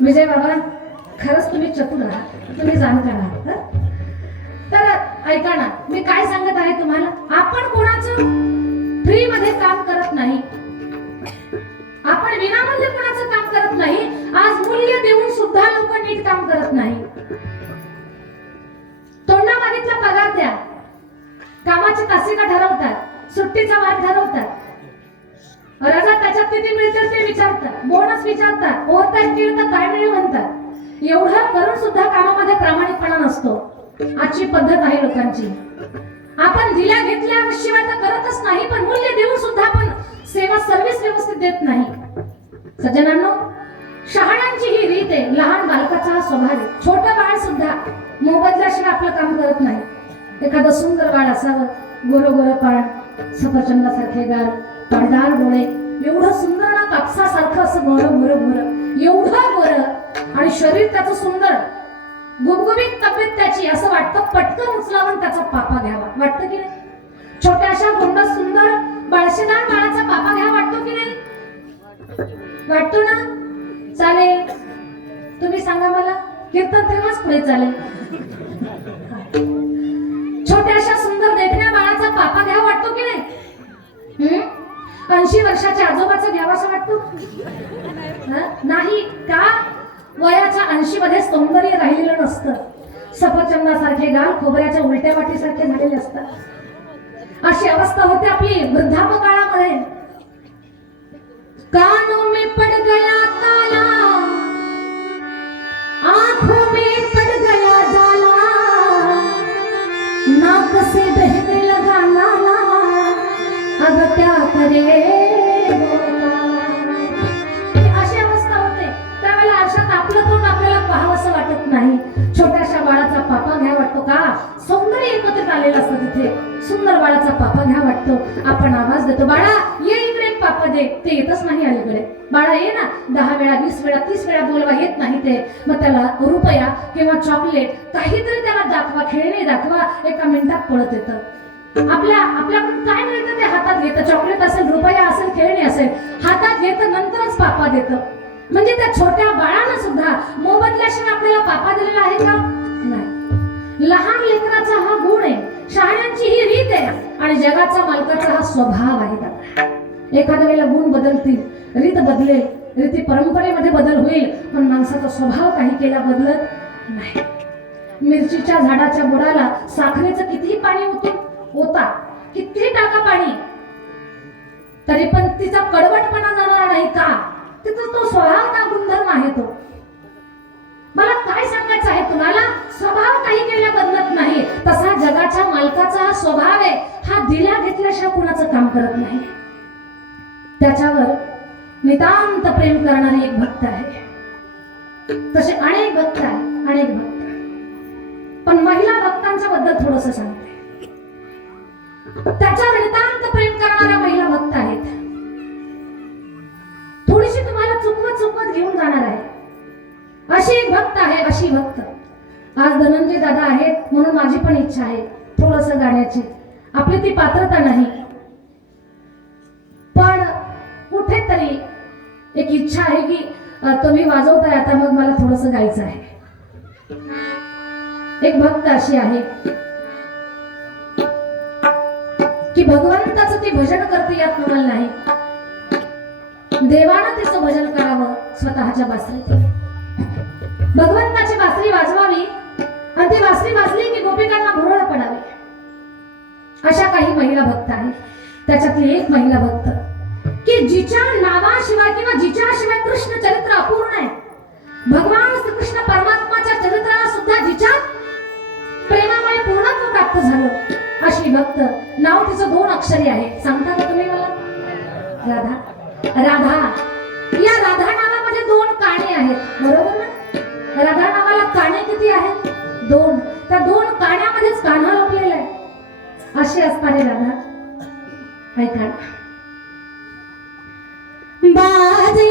विजय बाबा, खरंच तुम्ही चतुर आहात, तुम्ही जाणकार आहात. तर ऐका ना, मी काय सांगत आहे तुम्हाला, आपण कोणाचं फ्री मध्ये काम करत नाही, आपण विनामूल्य कोणाचं काम करत नाही. आज मूल्य देऊन सुद्धा लोक नीट काम करत नाही. तोंडा मागितला पगार द्या, कामाची तासिका ठरवतात, सुट्टीचा वार ठरवतात, रजा त्याच्यात किती मिळतील ते विचारतात, बोनस विचारतात, ओव्हरटाईम केलं तर काय मिळेल म्हणतात. एवढं करून सुद्धा कामामध्ये प्रामाणिकपणा नसतो. आजची पद्धत आहे लोकांची. आपण दिल्या घेतल्या शिवाय तर करतच नाही, पण मूल्य देऊन सुद्धा आपण सेवा सर्व्हिस व्यवस्थित देत नाही. सज्जनांनो, शहाण्यांची ही रीत आहे, लहान बालकाचा हा स्वभाव आहे. छोटं बाळ सुद्धा मोबदल्याशिवाय आपलं काम करत नाही. एखादं सुंदर बाळ असावं, गोरं गोरं पाण, सफरचंदासारखे गाल, पाळदार डोळे, एवढं सुंदर ना, कापसासारखं असं गोरं गोरं गोरं, एवढं गोरं, आणि शरीर त्याचं सुंदर, गुबगुबीत तब्येत त्याची, असं वाटतं पटकन उचलावून त्याचा पापा घ्यावा, वाटतं की नाही? छोट्याशा गुंड सुंदर बाळशेदार बाळाचा पापा घ्यावा वाटतो की नाही? वाटतो ना? चालेल, तुम्ही सांगा मला, कीर्तन तेव्हाच पुढे चालेल. छोट्याशा सुंदर देखण्या बाळाचा पापा घ्यावा वाटतो की नाही? 80 वर्षाच्या आजोबाचा घ्यावासा वाटतो? नाही का? वयाच्या 80 मध्ये सौंदर्य राहिलेलं नसतं. सफरचंदासारखे गाल खोबऱ्याच्या उलट्या वाटीसारखे झालेले असतात. अशी अवस्था होते आपली वृद्धापकाळामध्ये. कानों में पड़ गया ताला, आंखों में पड़ गया जाला, नाक से बहने लगा नाला, अब क्या करे. अशी अवस्था होते. त्यावेळेला आरशात आपलं तोंड आपल्याला पाहावंसं वाटत नाही. छोट्याशा बाळाचा पापा घ्या वाटतो का? सौंदर्य एकत्रित आलेलं असतं तिथे. सुंदर बाळाचा पापा घ्या वाटतो. आपण आवाज देतो, बाळा ये इकडे पापा दे. ते येतच नाही अलीकडे. बाळा ये ना, 10 वेळा 20 वेळा 30 वेळा बोलवा, येत नाही ते. मग त्याला रुपया किंवा चॉकलेट काहीतरी त्याला दाखवा, खेळणे दाखवा, एका मिनिटात पळत येतं. आपल्याकडून काय मिळतं ते हातात घेतं. चॉकलेट असेल, रुपया असेल, खेळणे असेल, हातात घेतं, नंतरच पापा देतं. म्हणजे त्या छोट्या बाळानं सुद्धा मोबदल्याशिवाय आपल्याला पापा दिलेला आहे का? नाही. लहान लेकराचा हा गुण आहे, शहाण्यांची ही रीत आहे, आणि जगाचा मालकाचा हा स्वभाव आहे. दादा, एखाद्या वेळेला गुण बदलतील, रीत बदलेल, रीती परंपरेमध्ये बदल होईल, पण माणसाचा स्वभाव काही केला बदलत नाही. मिरचीच्या झाडाच्या बुडाला साखरेचं कितीही पाणी होता, कितीही टाका पाणी, तरी पण तिचा कडवटपणा जाणार नाही का? तिचा तो स्वभाव, ना गुणधर्म आहे तो. मला काय सांगायचं आहे तुम्हाला, स्वभाव काही केला बदलत नाही. तसा जगाच्या मालकाचा हा स्वभाव आहे. हा दिल्या घेतल्याशिवाय कुणाचं काम करत नाही. त्याच्यावर नितांत प्रेम करणारी एक भक्त आहे. तसे अनेक भक्त आहेत, अनेक भक्त. पण महिला भक्तांच्या बद्दल थोडंसं सांगते. त्याच्यावर नितांत प्रेम करणाऱ्या महिला भक्त आहेत. थोडीशी तुम्हाला चुकवत घेऊन जाणार आहे. अशी एक भक्त आहे, अशी भक्त. आज धनंजय दादा आहेत म्हणून माझी पण इच्छा आहे थोडंसं गाण्याची. आपली ती पात्रता नाही, पण कुठेतरी एक इच्छा आहे की तुम्ही वाजवताय आता, मग मला थोडंसं गायचं आहे. एक भक्त अशी आहे की भगवंताचं ती भजन करते यात कमाल नाही. देवानं तिचं भजन करावं स्वतःच्या बासरीत. भगवंताची बासरी वाजवावी आणि ती बासरी वाजली की गोपिकांना भुरळ पडावी. अशा काही महिला भक्त आहेत. त्याच्यातली एक महिला भक्त की जिच्या नावाशिवाय किंवा जिच्याशिवाय कृष्ण चरित्र अपूर्ण आहे. भगवान श्रीकृष्ण परमात्माच्या चरित्राला सुद्धा जिच्या प्रेमामुळे पूर्णत्व प्राप्त झालं, अशी भक्त. नाव तिचं 2 अक्षरी आहे. सांगता का तुम्ही मला? राधा. राधा, या राधा नावामध्ये 2 काने आहेत, बरोबर ना? राधा नावाला काने किती आहेत? 2. त्या 2 कान्यामध्येच कान्हा लपलेला आहे. अशी असणारी राधा. ऐका, बाजे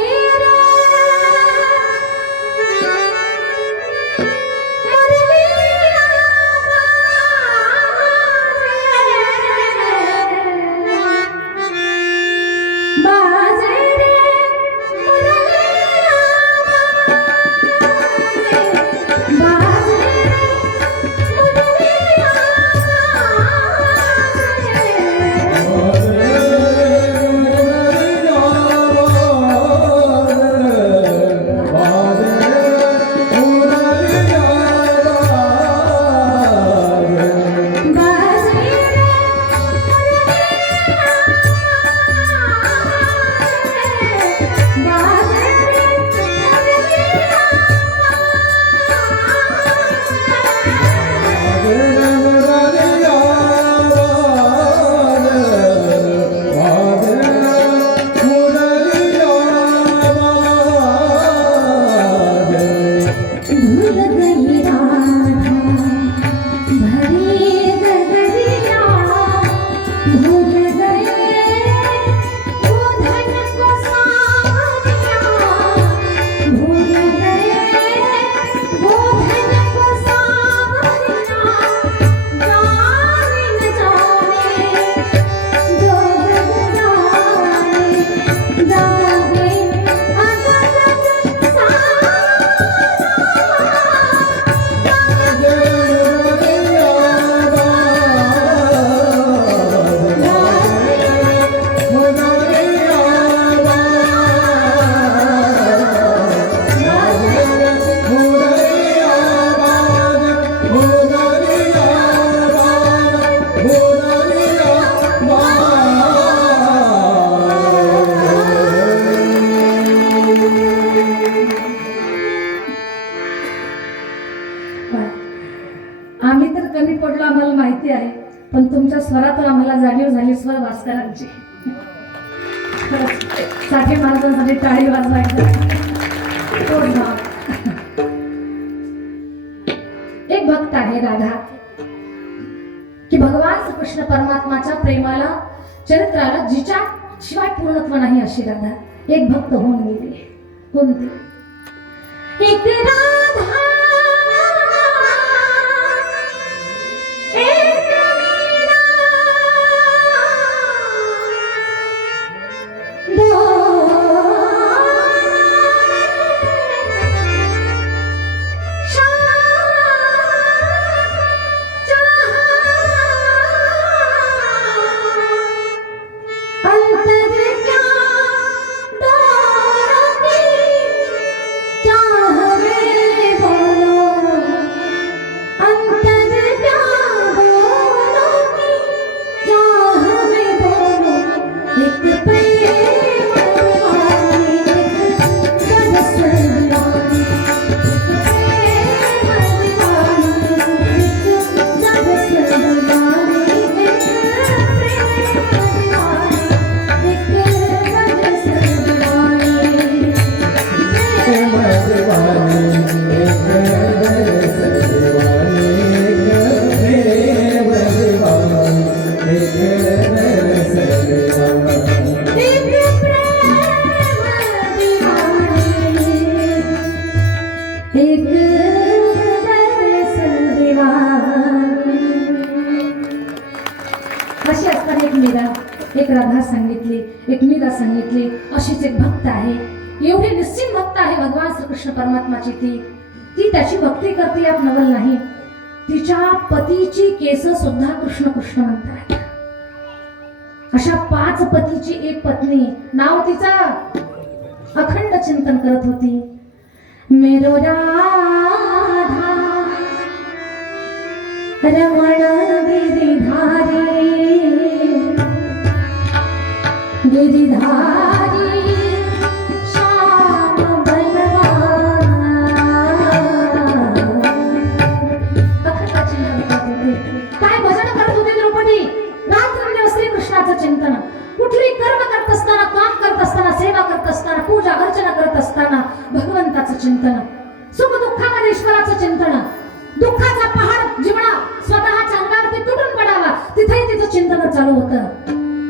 कुसुमाल भास्करांची. साठे महाराजांसाठी टाळी वाजवायचं. एक भक्त आहे राधा की भगवान कृष्ण परमात्माच्या प्रेमाला चरित्राला जिच्या शिवाय पूर्णत्व नाही अशी राधा. एक भक्त होऊन गेली. कोणती? एक राधा एक मीरा, अशी असताना एक मीरा, एक राधा सांगितली, एक मीरा सांगितली. अशीच एक भक्त आहे. एवढी निश्चित भक्त आहे भगवान श्रीकृष्ण परमात्माची. ती त्याची भक्ती करते यात नवल नाही. तिच्या पतीची केस सुद्धा कृष्ण कृष्ण म्हणतात. अशा 5 पतीची एक पत्नी, नाव तिचा अखंड चिंतन करत होती. मेरो राधा रमण गिरिधारी गिरिधारी श्याम बलवान. अखंड चिंतन करत होते. काय भजन करत होते द्रौपदी? रात्रंदिवस श्रीकृष्णाचं चिंतन. कुठली कर्म करत असताना, काम करत असताना, सेवा करत असताना, पूजा अर्चना करत असताना भगवंताचं चिंतन. सुख दुःखामध्ये ईश्वराचं चिंतन. दुःखाचा पहाड जीवना स्वतःच्या अंगावरती तुटून पडावा तिथेही तिचं चिंतन चालू होतं.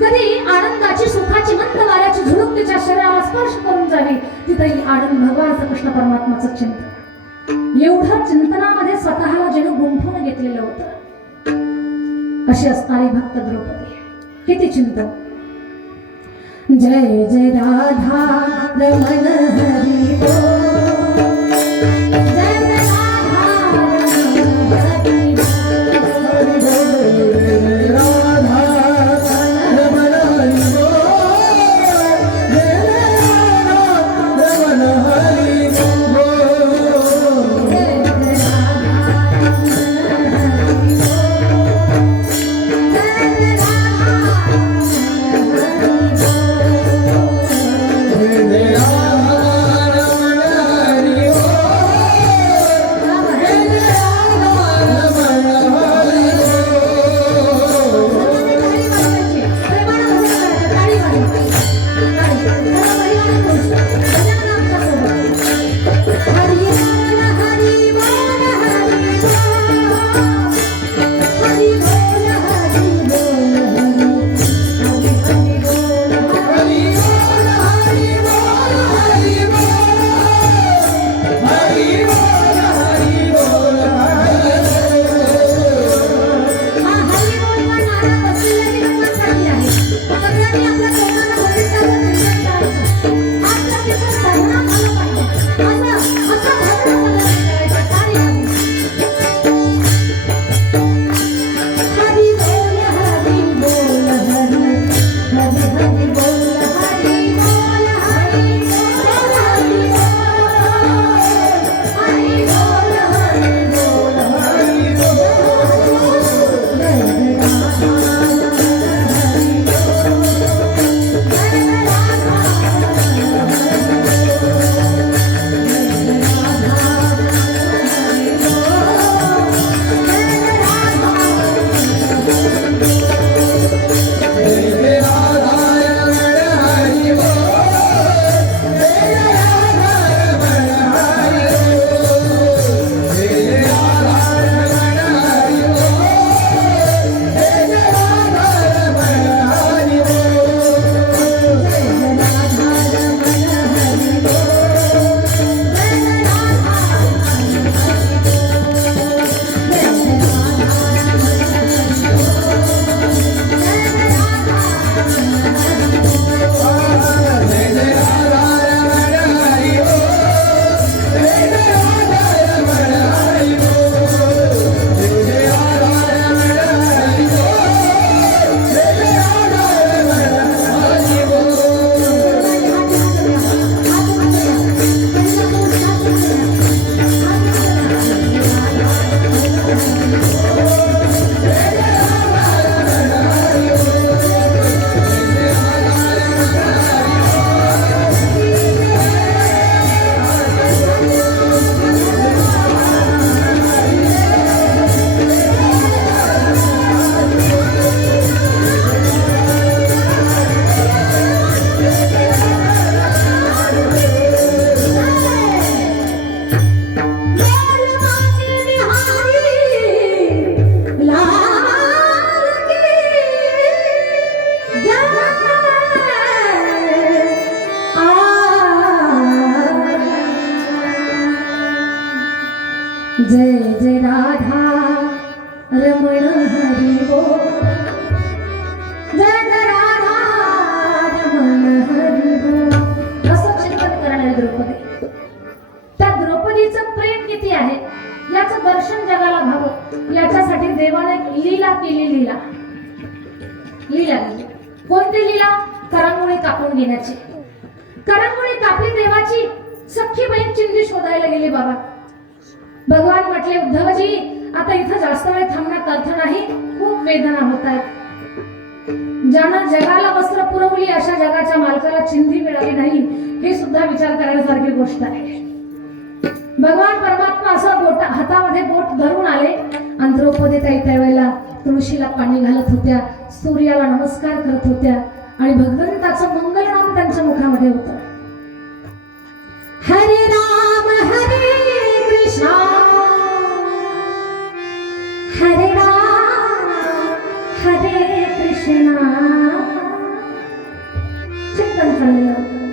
कधी आनंदाची, सुखाची, मंद वाऱ्याची झुळूक तिच्या शरीराला स्पर्श करून जावी तिथेही आनंद भगवान कृष्ण परमात्माचं चिंतन. एवढं चिंतनामध्ये स्वतःला जणू गुंफून घेतलेलं होतं. अशी असणारी भक्त द्रौपदी. किती चिंतन. जय जय राधा रमण हरी बोल. जय जय राधा रमण हरी बोल, जय जय राधा रमण हरी बोल. असं चिंतन करणारी द्रौपदी. त्या द्रौपदीचं प्रेम किती आहे याचं दर्शन जगाला व्हावं याच्यासाठी देवाने एक लीला केली. लीला केली. कोणती लीला? करंगुळी कापून घेण्याची. करंगुळी कापली देवाची. सख्खी बहीण चिंधी शोधायला गेली. बाबा भगवान म्हटले, उद्धवजी आता इथं जास्त वेळ थांबण्यात अर्थ नाही, खूप वेदना होत आहेत. ज्यानं जगाला वस्त्र पुरवली अशा जगाच्या मालकाला चिंधी मिळाली नाही, हे सुद्धा विचार करण्यासारखी गोष्ट आहे. भगवान परमात्मा असं हातामध्ये बोट धरून आले आणि द्रौपदी ताई त्यावेळेला तुळशीला पाणी घालत होत्या, सूर्याला नमस्कार करत होत्या आणि भगवंताचं मंगलनाम त्यांच्या मुखामध्ये होतं. हरे राम हरे कृष्णा हरे राम हरे कृष्णा. चिंतन चाललेलं होतं.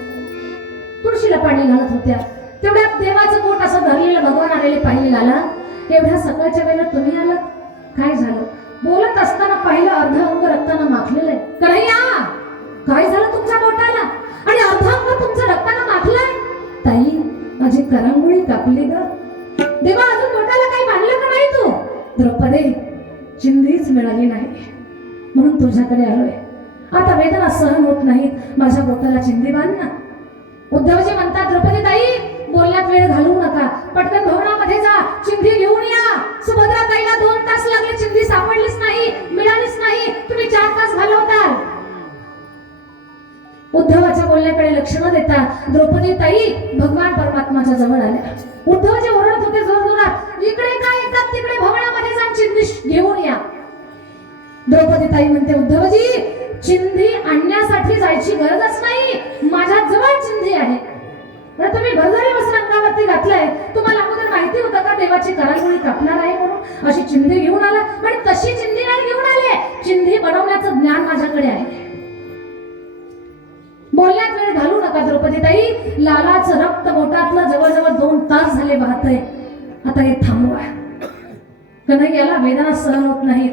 तुळशीला पाणी घालत होत्या. तेवढ्यात देवाचं बोट असं धरलेलं भगवान आलेले पाहिलं. आला एवढ्या सकाळच्या वेळेला तुम्ही आलात, काय झालं? बोलत असताना पाहिलं अर्ध अंग रक्तानं माखलेलं आहे. कन्हैया काय झालं तुमच्या बोटाला आणि अर्ध अंग तुमचं रक्तानं माखलंय? ताई माझी करंगुळी कापली ग. देवा अजून बोटाला काही बांधलं का नाही तू? द्रौपदी चिंधीच मिळाली नाही म्हणून तुझ्याकडे आलोय. आता वेदना सहन होत नाहीत, माझ्या बोटाला चिंधी बांध ना. उद्धवजी म्हणतात, द्रौपदी ताई बोलण्यात वेळ घालवू नका, पटकन भवनामध्ये जा, चिंधी घेऊन या. सुभद्रा ताईला 2 तास लागले, चिंधी सापडलीच नाही, मिळालीच नाही, तुम्ही 4 तास घालवताल. उद्धवाच्या बोलण्याकडे लक्ष न देता द्रौपदी ताई भगवान परमात्माच्या जवळ आल्या. उद्धवजी ओरडत होते जोरजोरात, इकडे काय येतात, तिकडे भवनामध्ये जाऊन चिंधी घेऊन या. द्रौपदी ताई म्हणते, उद्धवजी चिंधी आणण्यासाठी जायची गरजच नाही, माझ्या जवळ चिंधी आहे. तुम्ही भरजरी वस्त्र अंगावरती घातलंय, तुम्हाला अगोदर माहिती होतं का देवाची करंगुळी कापणार आहे म्हणून अशी चिंधी घेऊन आला? पण तशी चिंधी नाही घेऊन आले, चिंधी बनवण्याचं ज्ञान माझ्याकडे आहे. बोलण्यात वेळ घालू नका द्रौपदी ताई, लालाचं रक्त बोटातलं जवळजवळ 2 तास झाले वाहतंय, आता हे थांबवा. कन्हैयाला वेदना सहन होत नाहीत.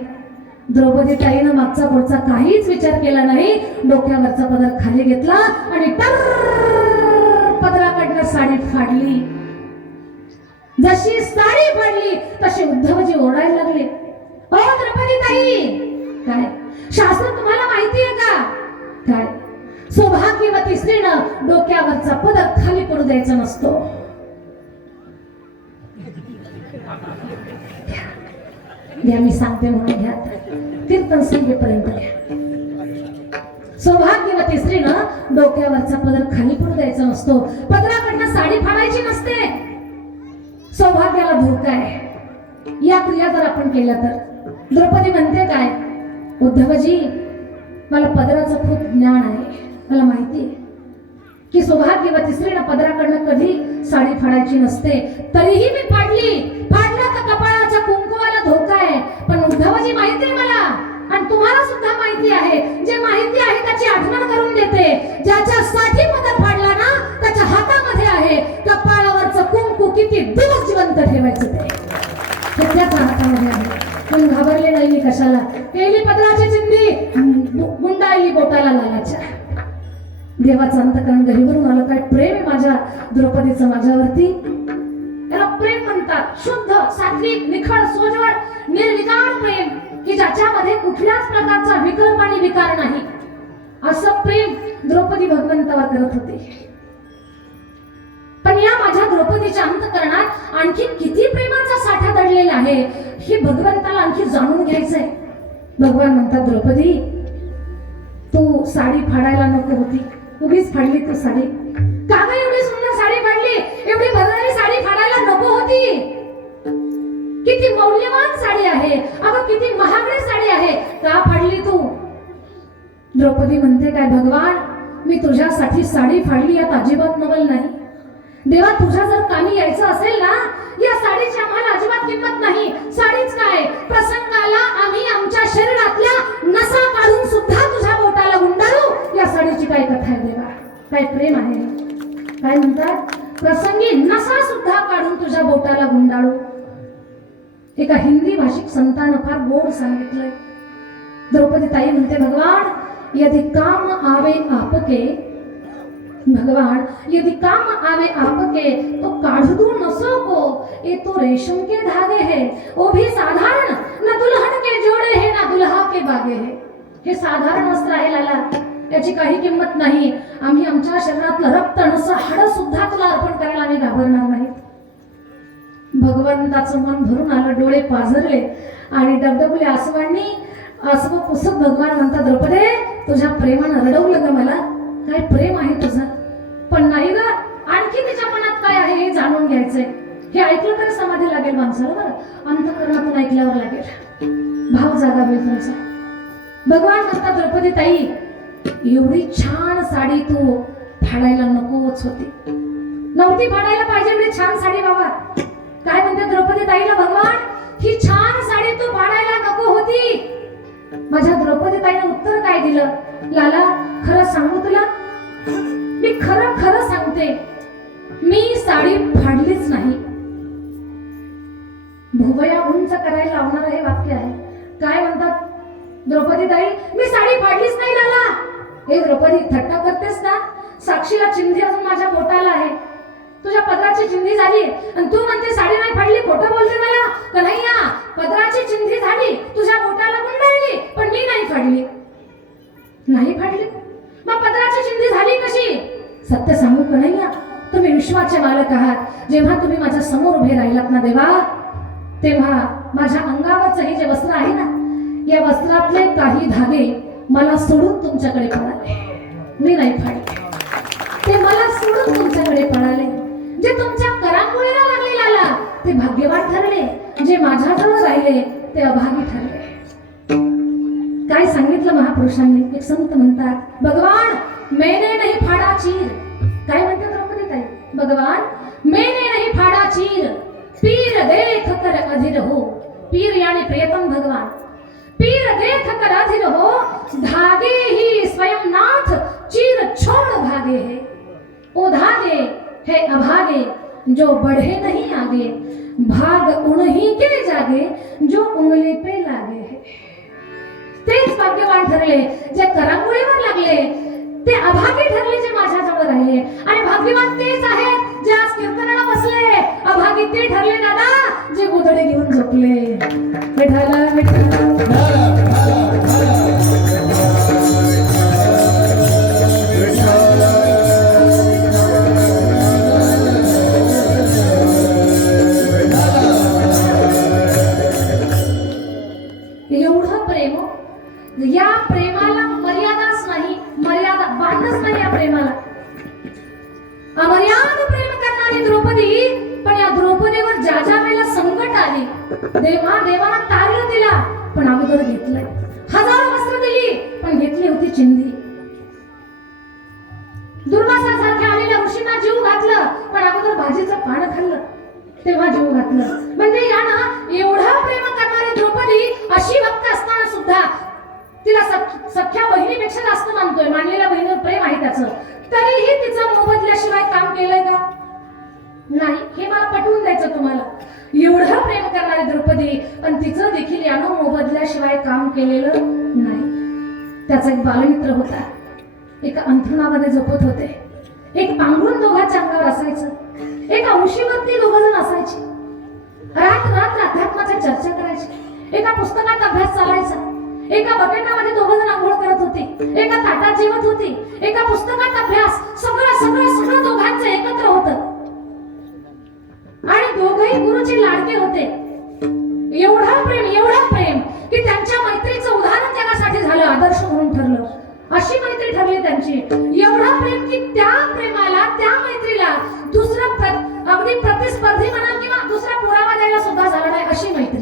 द्रौपदी ताईनं मागचा पुढचा काहीच विचार केला नाही, डोक्यावरचा पदर खाली घेतला आणि पदराकडनं साडी फाडली. जशी साडी फाडली तशी उद्धवजी ओरडायला लागले, ओ द्रौपदी ताई काय शास्त्र तुम्हाला माहिती आहे का? काय सौभाग्यवती स्त्रीनं डोक्यावरचा पदर खाली पडू द्यायचा नसतो. घ्या मी सांगते म्हणून घ्या, कीर्तन संगीपर्यंत घ्या. सौभाग्यवती स्त्रीनं डोक्यावरचा पदर खाली पडू द्यायचा नसतो, पदराकडनं साडी फाडायची नसते. सौभाग्याला धोका आहे या क्रिया जर आपण केल्या तर. द्रौपदी म्हणते काय, उद्धवजी मला पदराचं खूप ज्ञान आहे, मला माहिती आहे की सौभाग्यवती स्त्रीनं पदराकडनं कधी साडी फाडायची नसते, तरीही मी फाडली. फाडलं तर कपाळाच्या कुंकुवाला धोका आहे. पण उद्धवजी माहिती आहे मला आणि तुम्हाला सुद्धा माहिती आहे, जे माहिती आहे त्याची आठवण करून देते. ज्याच्यासाठी पदर फाडला ना त्याच्या हातामध्ये आहे कपाळावरचं कुंकू, किती दिवस जिवंत ठेवायचं ते त्याच्या हातामध्ये आहे. पण घाबरले नाही मी कशाला. केली पदराची चिंधी, गुंडाळली बोटाला लालाच्या. देवाचं अंतकरण गहिवरून आलं. काय प्रेम आहे माझ्या द्रौपदीचं माझ्यावरती. याला प्रेम म्हणतात. शुद्ध, सात्विक, निखळ, सोजवळ, निर्विकार प्रेम की ज्याच्यामध्ये कुठल्याच प्रकारचा विकल्प आणि विकार नाही. असं प्रेम द्रौपदी भगवंतावर करत होते. पण या माझ्या द्रौपदीच्या अंतकरणात आणखी किती प्रेमाचा साठा दडलेला आहे हे भगवंताला आणखी जाणून घ्यायचंय. भगवान म्हणतात, द्रौपदी तू साडी फाडायला नको होती, उगीच फाडली तू साडी. का गं एवढी सुंदर साडी फाडली? एवढी भरलेली साडी फाडायला नको होती. किती मौल्यवान साडी आहे, अगं किती महागडी साडी आहे, का फाडली तू? द्रौपदी म्हणते काय, भगवान मी तुझ्यासाठी साडी फाडली यात अजिबात नवल नाही. देवा तुझ्या जर कामी यायचं असेल ना, या साडीची आम्हाला अजिबात किंमत नाही. साडीच काय, प्रसंगाला आम्ही आमच्या शरीरातल्या नसा काढून सुद्धा तुझ्या बोटाला गुंडाळू. या साडीची काय कथा आहे देवा, काय प्रेम आहे. काय म्हणतात, प्रसंगी नसा सुद्धा काढून तुझ्या बोटाला गुंडाळू. एका हिंदी भाषिक संतानं फार गोड सांगितलंय. द्रौपदी ताई म्हणते, भगवान यदि काम आवे आपके, भगवान यदि काम आवे आपके तो काढ़ दूं नसों को, ये तो रेशम के धागे हैं, वो भी साधारण, न दुल्हन के जोड़े हैं ना दुल्हा के बागे हैं. हे साधारण वस्त्र आहे लाला, याची काही किंमत नाही. आम्ही आमच्या शरीरातलं रक्त नस हाड सुद्धा तुला अर्पण करायला आम्ही घाबरणार नाही. भगवंताचं मन भरून आलं, डोळे पाझरले आणि डबडबले आसवांनी आसव पुसत भगवान म्हणतात, द्रौपदे तुझ्या प्रेमानं रडवलं ग मला, काय प्रेम आहे तुझं. पण नाही ग, आणखी तिच्या मनात काय आहे हे जाणून घ्यायचंय. हे ऐकलं तरी समाधी लागेल माणसाला, बरं अंतःकरणातून ऐकल्यावर लागेल, भाव जागा होईल तुमचा. भगवान म्हणतात, द्रौपदी ताई एवढी छान साडी तू फाडायला नकोच होती, नव्हती फाडायला पाहिजे एवढी छान साडी बाबा. काय म्हणते द्रौपदी ताईला भगवान, ही छान साडी तू फाडायला नको होती. माझ्या द्रौपदी ताईने उत्तर काय दिलं, लाला खरं सांगू तुला, मी खरं खरं सांगते, मी साडी फाडलीच नाही. भुवया उंच करायला लावणार हे वाक्य आहे. काय म्हणतात द्रौपदी ताई, मी साडी फाडलीच नाही लाला. हे द्रौपदी थट्टा करतेस ना, साक्षीला चिंधी अजून माझ्या बोटाला आहे, तुझ्या पदराची चिंधी झाली आणि तू म्हणते साडी नाही फाडली, खोटं बोलते मला. कन्हैया पदराची चिंधी झाली, तुझ्या बोटाला गुंडाळली, पण मी नाही फाडली. नाही फाडली, मग पदराची चिंधी झाली कशी. सत्य सांगू कन्हैया, तुम्ही विश्वाचे मालक आहात. जेव्हा तुम्ही माझ्या समोर उभे राहिलात ना देवा, तेव्हा माझ्या अंगावरचं हे जे वस्त्र आहे ना, या वस्त्रातले काही धागे मला सोडून तुमच्याकडे पळाले, मी नाही फाडले. ते मला सोडून तुमच्याकडे पळाले. जे तुमच्या करांगोळीला लागले लाला, ते भाग्यवान ठरले, जे माझ्याजवळ राहिले ते अभागी ठरले. काय सांगितलं महापुरुषांनी. एक संत म्हणतात, भगवान मैंने नहीं फाड़ा चीर. काय म्हणते द्रौपदी ताई, भगवान मैंने नहीं फाड़ा चीर, पीर देख कर अधीर हो. पीर यानी प्रियतम भगवान. पीर देख कर अधीर हो, धागे ही स्वयं नाथ, चीर छोड़ भागे है. ओ धागे है अभागे, जो बढ़े नहीं आगे, भाग उन्हीं के जागे, जो उंगली पे लागे है. तेच भाग्यवान ठरले जे करंगुळीवर लागले, ते अभागी ठरले जे माझ्याजवळ राहिले. आणि भाग्यवान तेच आहेत जे आज कीर्तनाला बसले. अभागी ते ठरले दादा जे गोधडे घेऊन झोपले. विठ्ठल विठ्ठल या प्रेमाला मर्यादाच नाही, मर्यादा बांधच नाही या प्रेमाला. अमर्याद प्रेम करणारी द्रौपदी, पण या द्रौपदीवर ज्या ज्या वेळेला संकट आली, देवानं तारलं तिला, पण अगोदर घेतलंय. हजारो वस्त्र दिली, पण घेतली होती चिंधी. दुर्वासासारख्या आलेल्या ऋषींना जीव घातलं, पण अगोदर भाजीचं पान खाल्लं, तेव्हा जीव घातलं. म्हणजे यानं एवढा प्रेम करणारी द्रौपदी अशी भक्त असताना सुद्धा तिला सख्या बहिणीपेक्षा जास्त मानतोय. मानलेल्या बहिणीवर प्रेम आहे त्याचं, तरीही तिचं मोबदल्याशिवाय काम केलंय का नाही, हे मला पटवून द्यायचं तुम्हाला. एवढं प्रेम करणारी द्रौपदी, पण तिचं देखील यानं मोबदल्याशिवाय काम केलेलं नाही. त्याचा एक बालमित्र होता, एका अंथरुणामध्ये झोपत होते. एक पांघरून दोघांच्या अंगावर असायचं, एका उशीवरती दोघ जण असायचे. रात रात्र अध्यात्माच्या चर्चा करायची, एका पुस्तकात अभ्यास चालायचा. एका बकेटामध्ये दोघ जण आंघोळ करत होते, एका ताटात जेवत होते, एका पुस्तकात अभ्यास. सगळं सगळं सगळं दोघांचं एकत्र होतं. आणि दोघही गुरुचे लाडके होते. एवढा प्रेम की त्यांच्या मैत्रीचं उदाहरण जगासाठी झालं, आदर्श म्हणून ठरलं. अशी मैत्री ठरली त्यांची. एवढा प्रेम की त्या प्रेमाला, त्या मैत्रीला दुसरा अगदी प्रतिस्पर्धी म्हणा किंवा दुसरा पुरावा द्यायला सुद्धा झाला नाही, अशी मैत्री.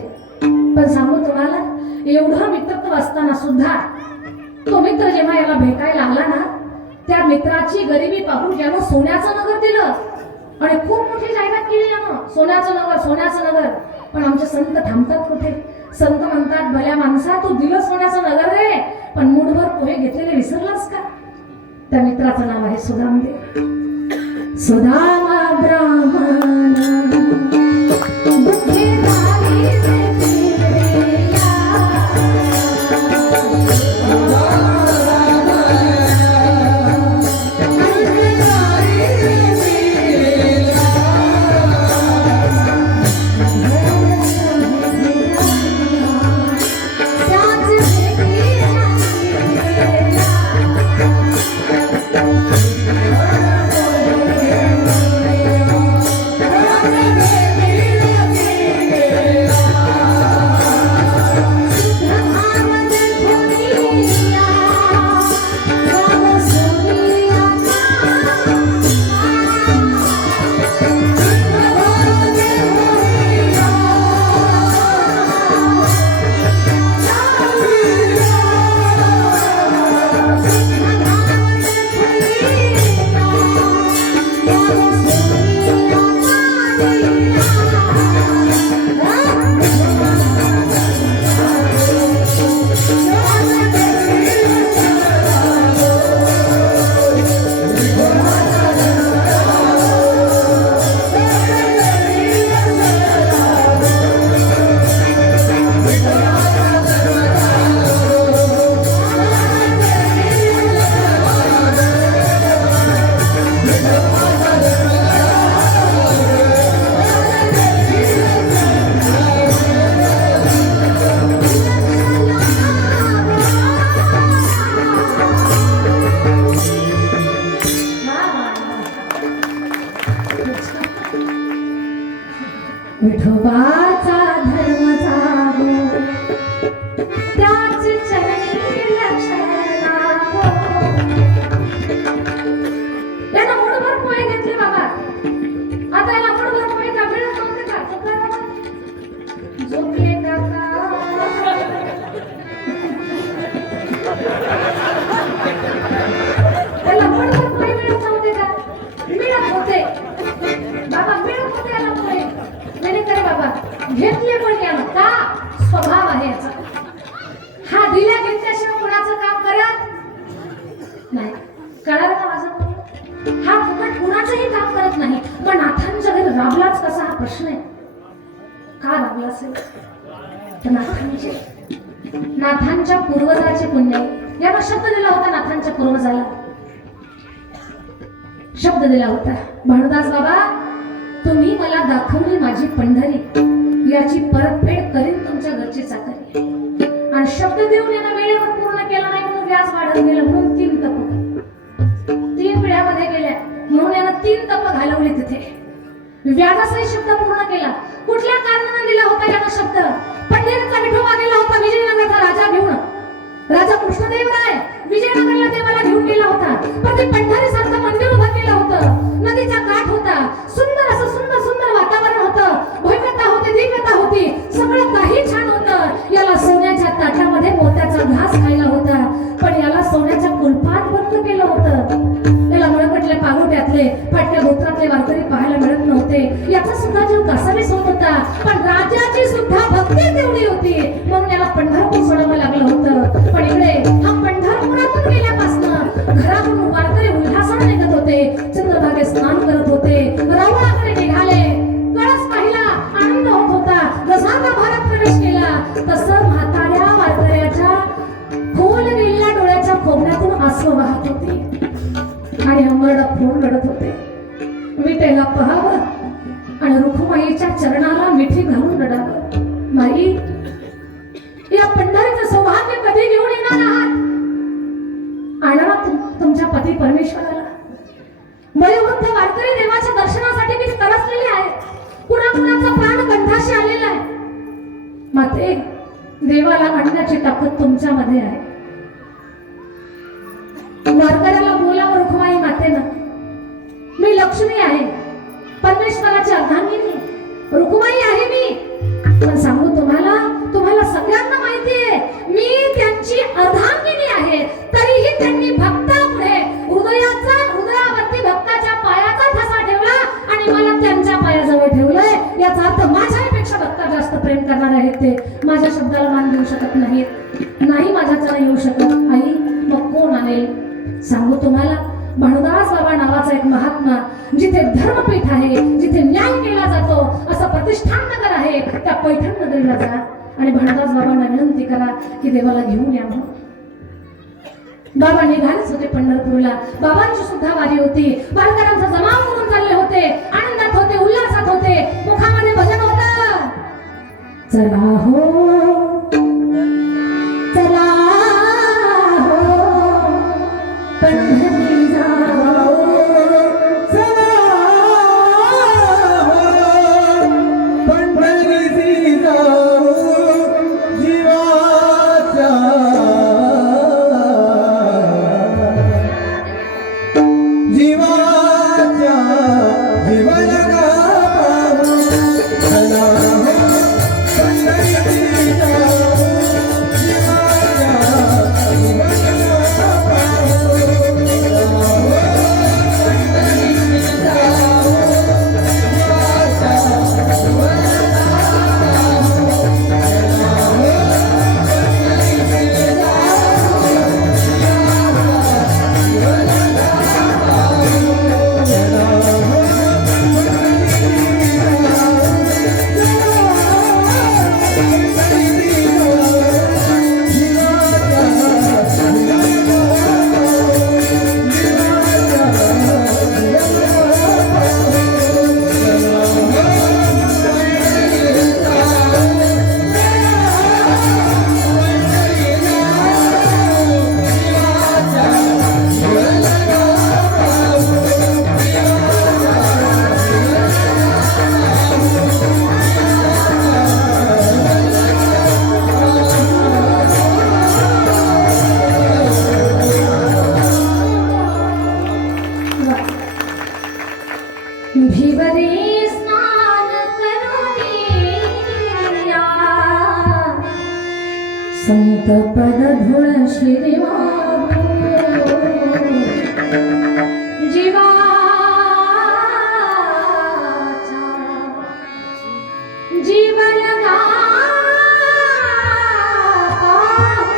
पण सांगू तुम्हाला, एवढं मित्रत्व असताना सुद्धा तो मित्र जेव्हा याला भेटायला आला ना, त्या मित्राची गरिबी पाहून यानं सोन्याचं नगर दिलं आणि खूप मोठी जाहिरात केली यानं, सोन्याचं नगर, सोन्याचं नगर. पण आमचे संत थांबतात कुठे. संत म्हणतात, भल्या माणसा तू दिलं सोन्याचं नगर रे, पण मूठभर पोहे घेतलेले विसरलास का. त्या मित्राचं नाव आहे सुदामदेव. सुदामा ब्राह्मण बुद्धी झाली का माझा हा फुकट कुणाचंही काम करत नाही, पण नाथांच्या घरी राबलाच कसा हा प्रश्न आहे. का राबला असेल तर नाथांच्या पूर्वजाचे पुण्य. याला शब्द दिला होता नाथांच्या पूर्वजाला, शब्द दिला होता, भानुदास बाबा तुम्ही मला दाखवली माझी पंढरी, याची परतफेड करीन तुमच्या घरची चाकरी. आणि शब्द देऊन यांना वेळेवर पूर्ण केला नाही म्हणून व्याज वाढत गेलं, म्हणून 3 तप 3 पिढ्यामध्ये गेल्या, म्हणून यांना 3 तप घालवले तिथे. व्याजाचाही शब्द पूर्ण केला. कुठल्या कारणाने दिला होता याला शब्द? पंढरीचा विठोबा गेला होता विजयनगरचा राजा घेऊन, राजा कृष्णदेवराय विजयनगरला देवाला घेऊन गेला होता, पण ते पंढरीसारखं मंदिर उभं केलं होतं. नदीचा काठ होता, सुंदर असं सुंदर सुंदर वातावरण होतं, भव्यता होती, दिव्यता होती, सगळं काही छान होतं. याला सोन्याच्या ताटामध्ये मोत्याचा घास खायला होता, पण याला सोन्याच्या कुलपात बंद केलं होतं. याला मळकटले पागोट्यातले फाटक्या गोत्रातले वारकरी पाहायला मिळत नव्हते. याचा सुद्धा जीव कासावीस होत होता, पण राजाची सुद्धा भक्ती तेवढी होती, म्हणून याला पंढरपूर सोडावं लागलं होतं. पण इकडे हा पंढरपुरातून गेल्यापासून घरातून वारकरी उल्हासाने निघत होते, चंद्रभागे स्नान करत होते, रावणाकडे निघाले, कळस पाहिला, आनंद होत होता. जसा भारत प्रवेश केला तसं म्हाताऱ्या वारकऱ्याच्या खोल गेलेल्या डोळ्याच्या खोबण्यातून आसू वाहत होती आणि अंबरडा फोन रडत होते. विटेला पहावं आणि रुखमाईच्या चरणाला मिठी घालून रडावं. माई, या पंढरीचं सौभाग्य कधी घेऊन येणार आहात? आणा तुमच्या पती परमेश्वराला. वयोवृद्ध वारकरी देवाच्या दर्शनासाठी मी तरसलेले आहे, कुणाकुणाचा प्राण कंठाशी आलेला आहे. माते, देवाला आणण्याची ताकद तुमच्यामध्ये आहे. वारकऱ्याला बोलावं रुखमाई मातेनं, मी लक्ष्मी आहे, परमेश्वराची अर्धांगिनी रुखमाई आहे मी. पण सांगू तुम्हाला, तुम्हाला सगळ्यांना माहिती आहे मी त्यांची अर्धांगिनी आहे, तरीही त्यांनी भक्तापुढे हृदयावरती भक्ताच्या पायाचा ठसा ठेवला आणि मला त्यांच्या पायाजवळ ठेवलंय. याचा अर्थ माझ्यापेक्षा भक्ता जास्त प्रेम करणार आहेत, ते माझ्या शब्दाला मान देऊ शकत नाहीत, नाही माझ्याचा येऊ शकत. आई, मग कोण आणेल? सांगू तुम्हाला, भानुदास बाबा नावाचा एक महात्मा, जिथे धर्मपीठ आहे, जिथे न्याय केला जातो असं प्रतिष्ठान नगर आहे, त्या पैठण नगरीला जा आणि भानुदास बाबांना विनंती करा की देवाला घेऊन या म्हणून. बाबा निघालेच होते पंढरपूरला. बाबांची सुद्धा वारी होती, वारकऱ्यांचा जमाव करून चालले होते, आनंदात होते, उल्हासात होते, मुखामध्ये भजन होतं. चला हो चला हो पंढरी जाऊ, चला पंढरीची जाऊ, जीवाच्या जीवाच्या जीवाला पाहू. चला पंढरीची जाऊ, जीवाच्या जीवाला पाहू. भिवरी स्नान करुणी या, संत पद धुळ श्रीवाहू, जीवाच्या जीवलगा पाहू.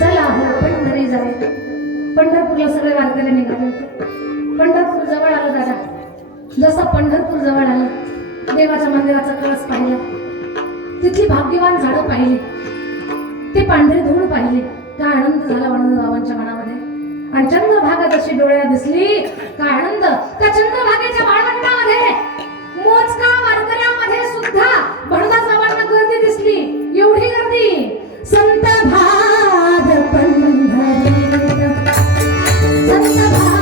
चला हो पंढरी जाऊ, पंढरपूरला सगळे वारकरी निघाले होते. पंढरपूर जवळ आलं दादा. जसं पंढरपूर जवळ आलं, देवाच्या मंदिराचा कळस पाहिला, तिथली भाग्यवान झाडं पाहिली, ती पांढरी धूळ पाहिली. काय आनंद झाला आनंद बाबांच्या मनामध्ये. आणि चंद्रभागा जशी डोळ्याला दिसली, काय आनंद. त्या चंद्रभागेच्या वाळवंटामध्ये मोजका वारकऱ्यामध्ये सुद्धा भरदास बाबांना गर्दी दिसली. एवढी गर्दी. संत भाग पंढरीत, संत भाग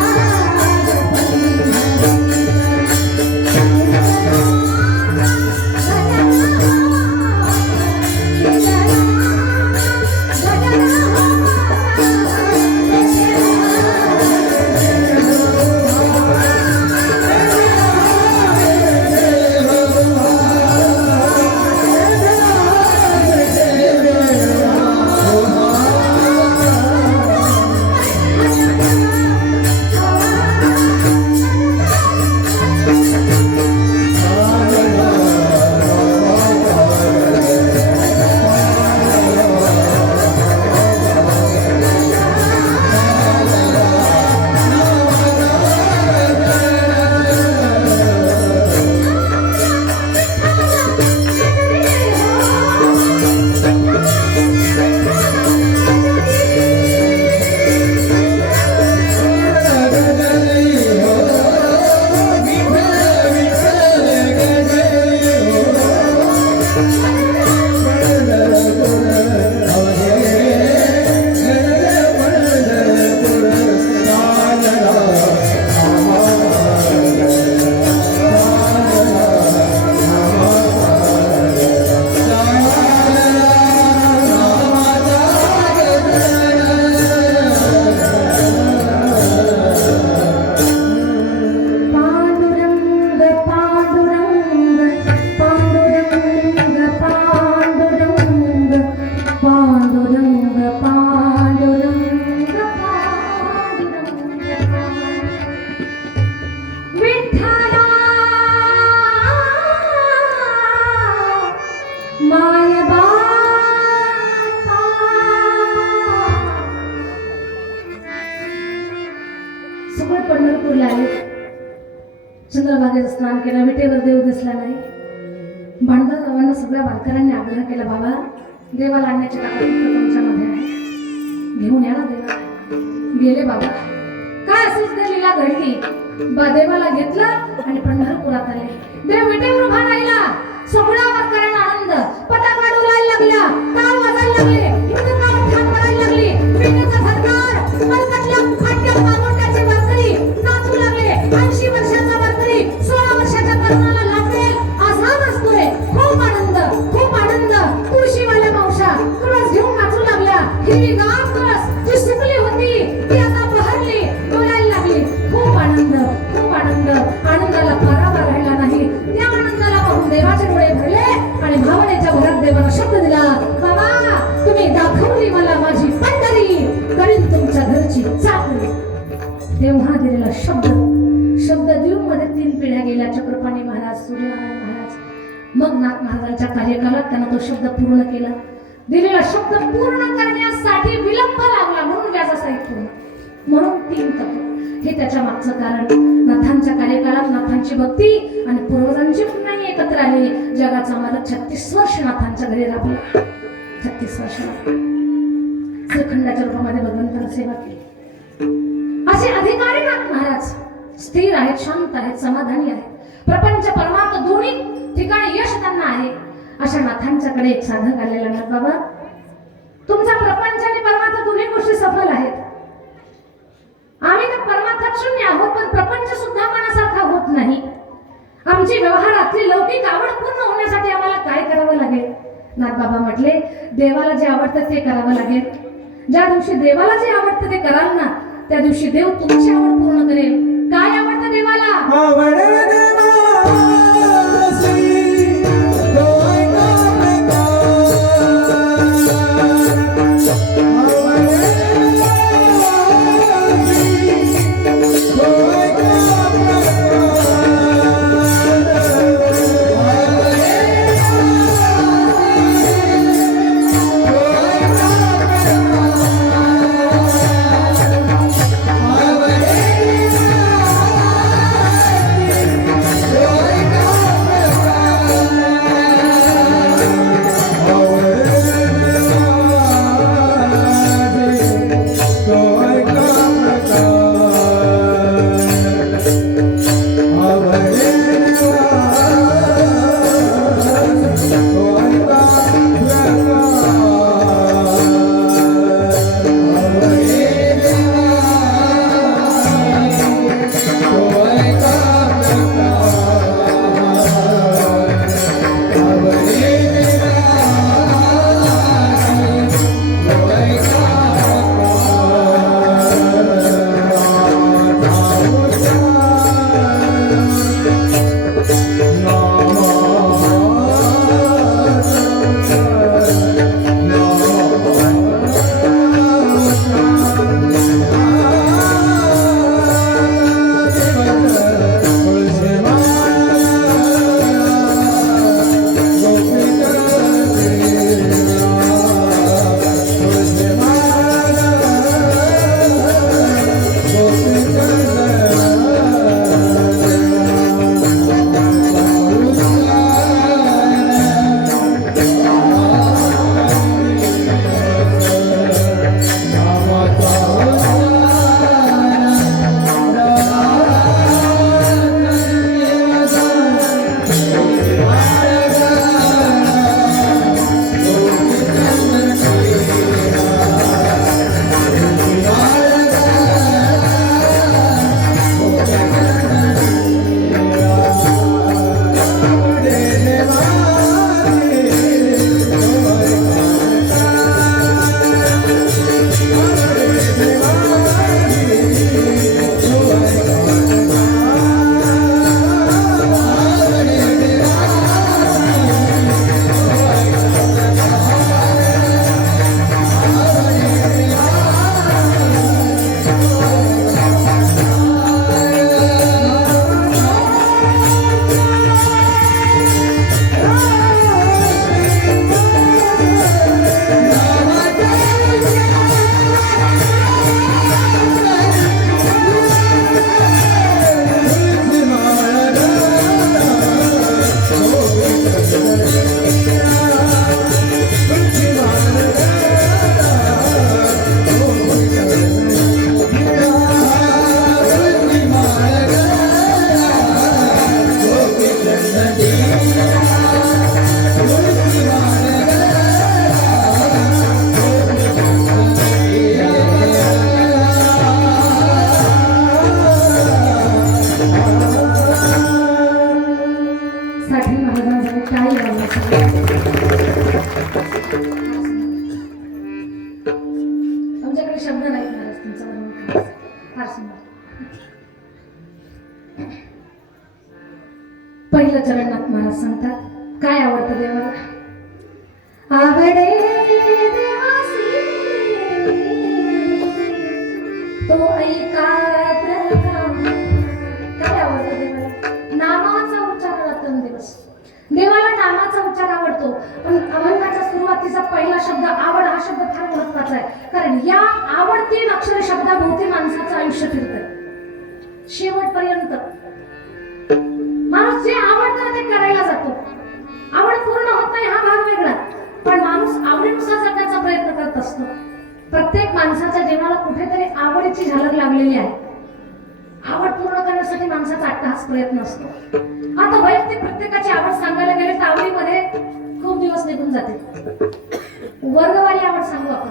सगळे पंढरपूरला आले. चंद्रभागेचं स्नान केलं, विटेवर देव दिसला नाही. भणदास बाबांना सगळ्या वारकऱ्यांनी आग्रह केला, बाबा देवाला आणण्याची ताकद तुमच्यामध्ये आहे, घेऊन या ना देवाला. गेले बाबा. काय असंच ते लीला घडली. देवाला घेतलं आणि पंढरपुरात आले. देव विटेवर उभा राहिला. सगळ्या वारकऱ्यांना आनंद. पताका डोलायला लागल्या, टाळ वाजायला लागले, मृदुंगावर ठाण पडायला लागली. विटेचा झरकार, मलकटल्या फाटक्या पागोट्याचे वारकरी नाचू लागले. 80 वर्षाचा वारकरी 16 वर्षाच्या तरुणाला लाटेल असा नाचतोय. खूप आनंद, खूप आनंद. तुळशीवाल्या मावशा कळस घेऊन नाचू लागल्या. हिरवीगार कळस जी सुकली होती ती आता बहरली, डोलायला लागली. खूप आनंद, खूप आनंद. आनंदाला पारावार राहिला नाही. त्या आनंदाला पाहून देवाचे डोळे भरले आणि भावनेच्या भरात देवाला शब्द दिला, बाबा तुम्ही दाखवली मला माझी पंढरी, करीन तुमच्या घरची चाकरी. तेव्हा दिलेला शब्द शब्दद्वीप मध्ये 3 पिढ्या गेल्या. चक्रपाणी महाराज, सूर्यनारायण महाराज. मग नाथ महाराजांच्या कार्यकालात त्यांना तो शब्द पूर्ण केला. दिलेला शब्द पूर्ण करण्यासाठी विलंब लागला, म्हणून व्यासासाहित्य, म्हणून 3 तत्व. हे त्याच्या मागचं कारण. नाथांच्या कार्यकाळात नाथांची भक्ती आणि पूर्वजांची पुन्हा एकत्र आली. जगाचा मालक 36 वर्ष नाथांच्या घरी राबला. 36 वर्ष श्रीखंडाच्या रूपामध्ये भगवंताला सेवा केली. असे अधिकारी नाथ महाराज स्थिर आहेत, शांत आहेत, समाधानी आहेत. प्रपंच परमार्थ दोन्ही ठिकाणी यश त्यांना आहे. अशा नाथांच्याकडे एक साधक आलेला. नाथ बाबा तुमचा प्रपंच आणि परमार्थ दोन्ही गोष्टी सफल आहेत. आम्ही तर परमार्थात शून्य आहोत, पण प्रपंच सुद्धा मनासारखा होत नाही. आमची व्यवहारातली लौकिक आवड पूर्ण होण्यासाठी आम्हाला काय करावं लागेल? नाथ बाबा म्हटले, देवाला जे आवडतं ते करावं लागेल. ज्या दिवशी देवाला जे आवडतं ते कराल ना, त्या दिवशी देव तुमची आवड पूर्ण करेल. काय आवडतं देवाला? फार सुंदर. पहिलं चरणनाथ महाराज सांगतात, काय आवडतं देवाला? आवडे देवासी तो ऐका प्रकाश. काय आवडतं देवाला? नामाचा उच्चार रात्रंदिवस. देवाला नामाचा उच्चार आवडतो. पण अभंगाच्या सुरुवातीचा पहिला शब्द आवड हा शब्द फार महत्वाचा आहे, कारण या आवड 3 अक्षर शब्दाभोवती माणसाचं आयुष्य फिरतं शेवटपर्यंत. माणूस जे आवडतं ते करायला जातो. आवड पूर्ण होत नाही हा भाग वेगळा, पण माणूस आवडीनुसार जगण्याचा प्रयत्न करत असतो. प्रत्येक माणसाच्या जीवनाला कुठेतरी आवडीची झलक लागलेली आहे. आवड पूर्ण करण्यासाठी माणसाचा अट्टहास प्रयत्न असतो. आता वैयक्तिक प्रत्येकाची आवड सांगायला गेले तर आवडीमध्ये खूप दिवस निघून जाते. वर्गवारी आवड सांगू आपण.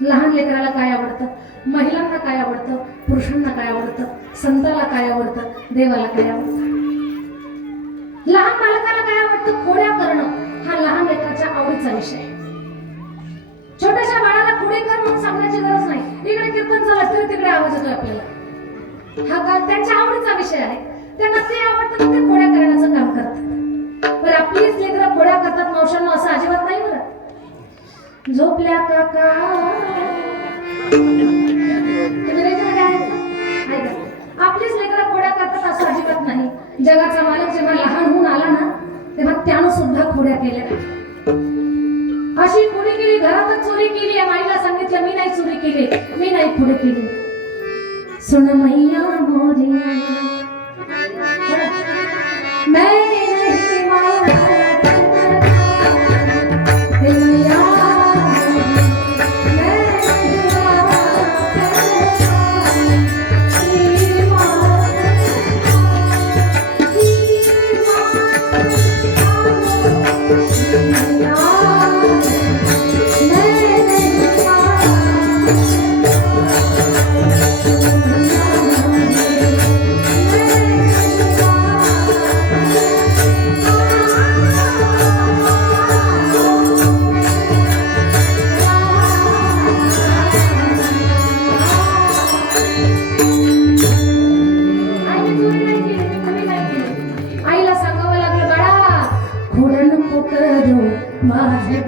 लहान लेकराला काय आवडतं, महिलांना काय आवडतं, पुरुषांना काय आवडतं, संताला काय आवडतं, देवाला काय आवडतं. लहान बालकाला काय आवडतं? खोड्या करणं हा लहान लेकराच्या आवडीचा विषय आहे. छोट्याशा बाळाला खोडे कर म्हणून सांगण्याची गरज नाही. इकडे कीर्तन चालत तरी तिकडे आवाज येतोय आपल्याला. हा त्यांच्या आवडीचा विषय आहे. त्यांना ते आवडतं, ते खोड्या करण्याचं काम करतात. पण आपलीच लेकरं खोड्या करतात मावशांना, असं अजिबात नाही बरं. झोपल्या काका आपलीच लेकरं खोड्या करतात असं अजिबात नाही. जगाचा मालक जेव्हा लहान होऊन आला ना, तेव्हा त्यानं सुद्धा खोड्या केल्या. अशी खोडी केली, घरातच चोरी केली. या माईला सांगितलं, मी नाही चोरी केली, मी नाही खोडी केली. सुन मैया मोरी मैंने नहीं मारा मैया माझे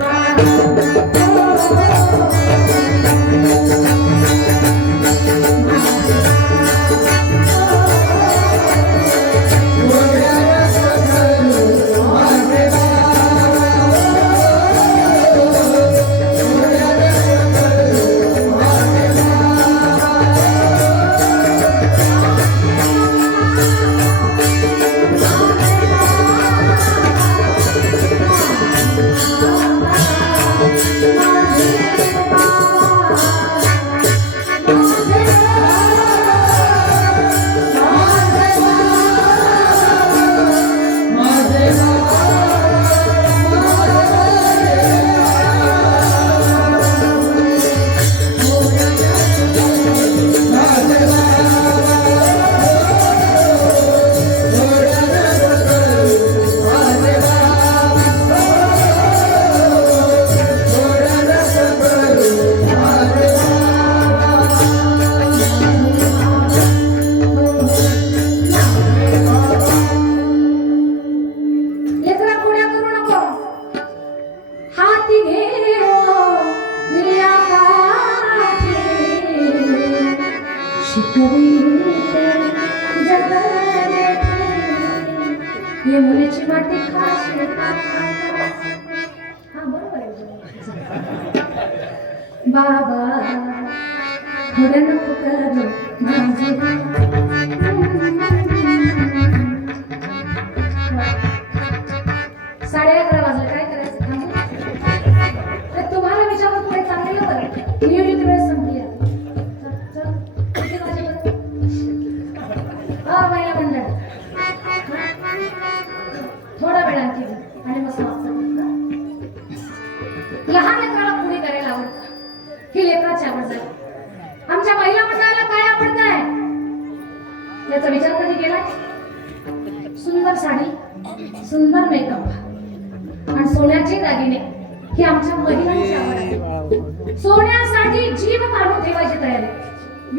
ये मुलीची माती खाशी हा बरोबर आहे बाबा थोडे नको करू माझे साडे 11 वाजले काय करायचं थांबू तुम्हाला विचारून पुढे चांगलं तर नियोजित वेळ संपली किती वाजेपर्यंत महिला मंडळ थोडा वेळ आणखी आणि मग समाप्त. लहान लेकराला पुढे करायला आवडतं ही लेकराची आवड झाली. आमच्या महिला मंडळाला काय आवडत आहे याचा विचार कधी केलाय? सुंदर साडी, सुंदर मेकअप आणि सोन्याचे दागिने ही आमच्या महिलांची आवड आहे. सोन्यासाठी जीव काढून ठेवायची तयारी.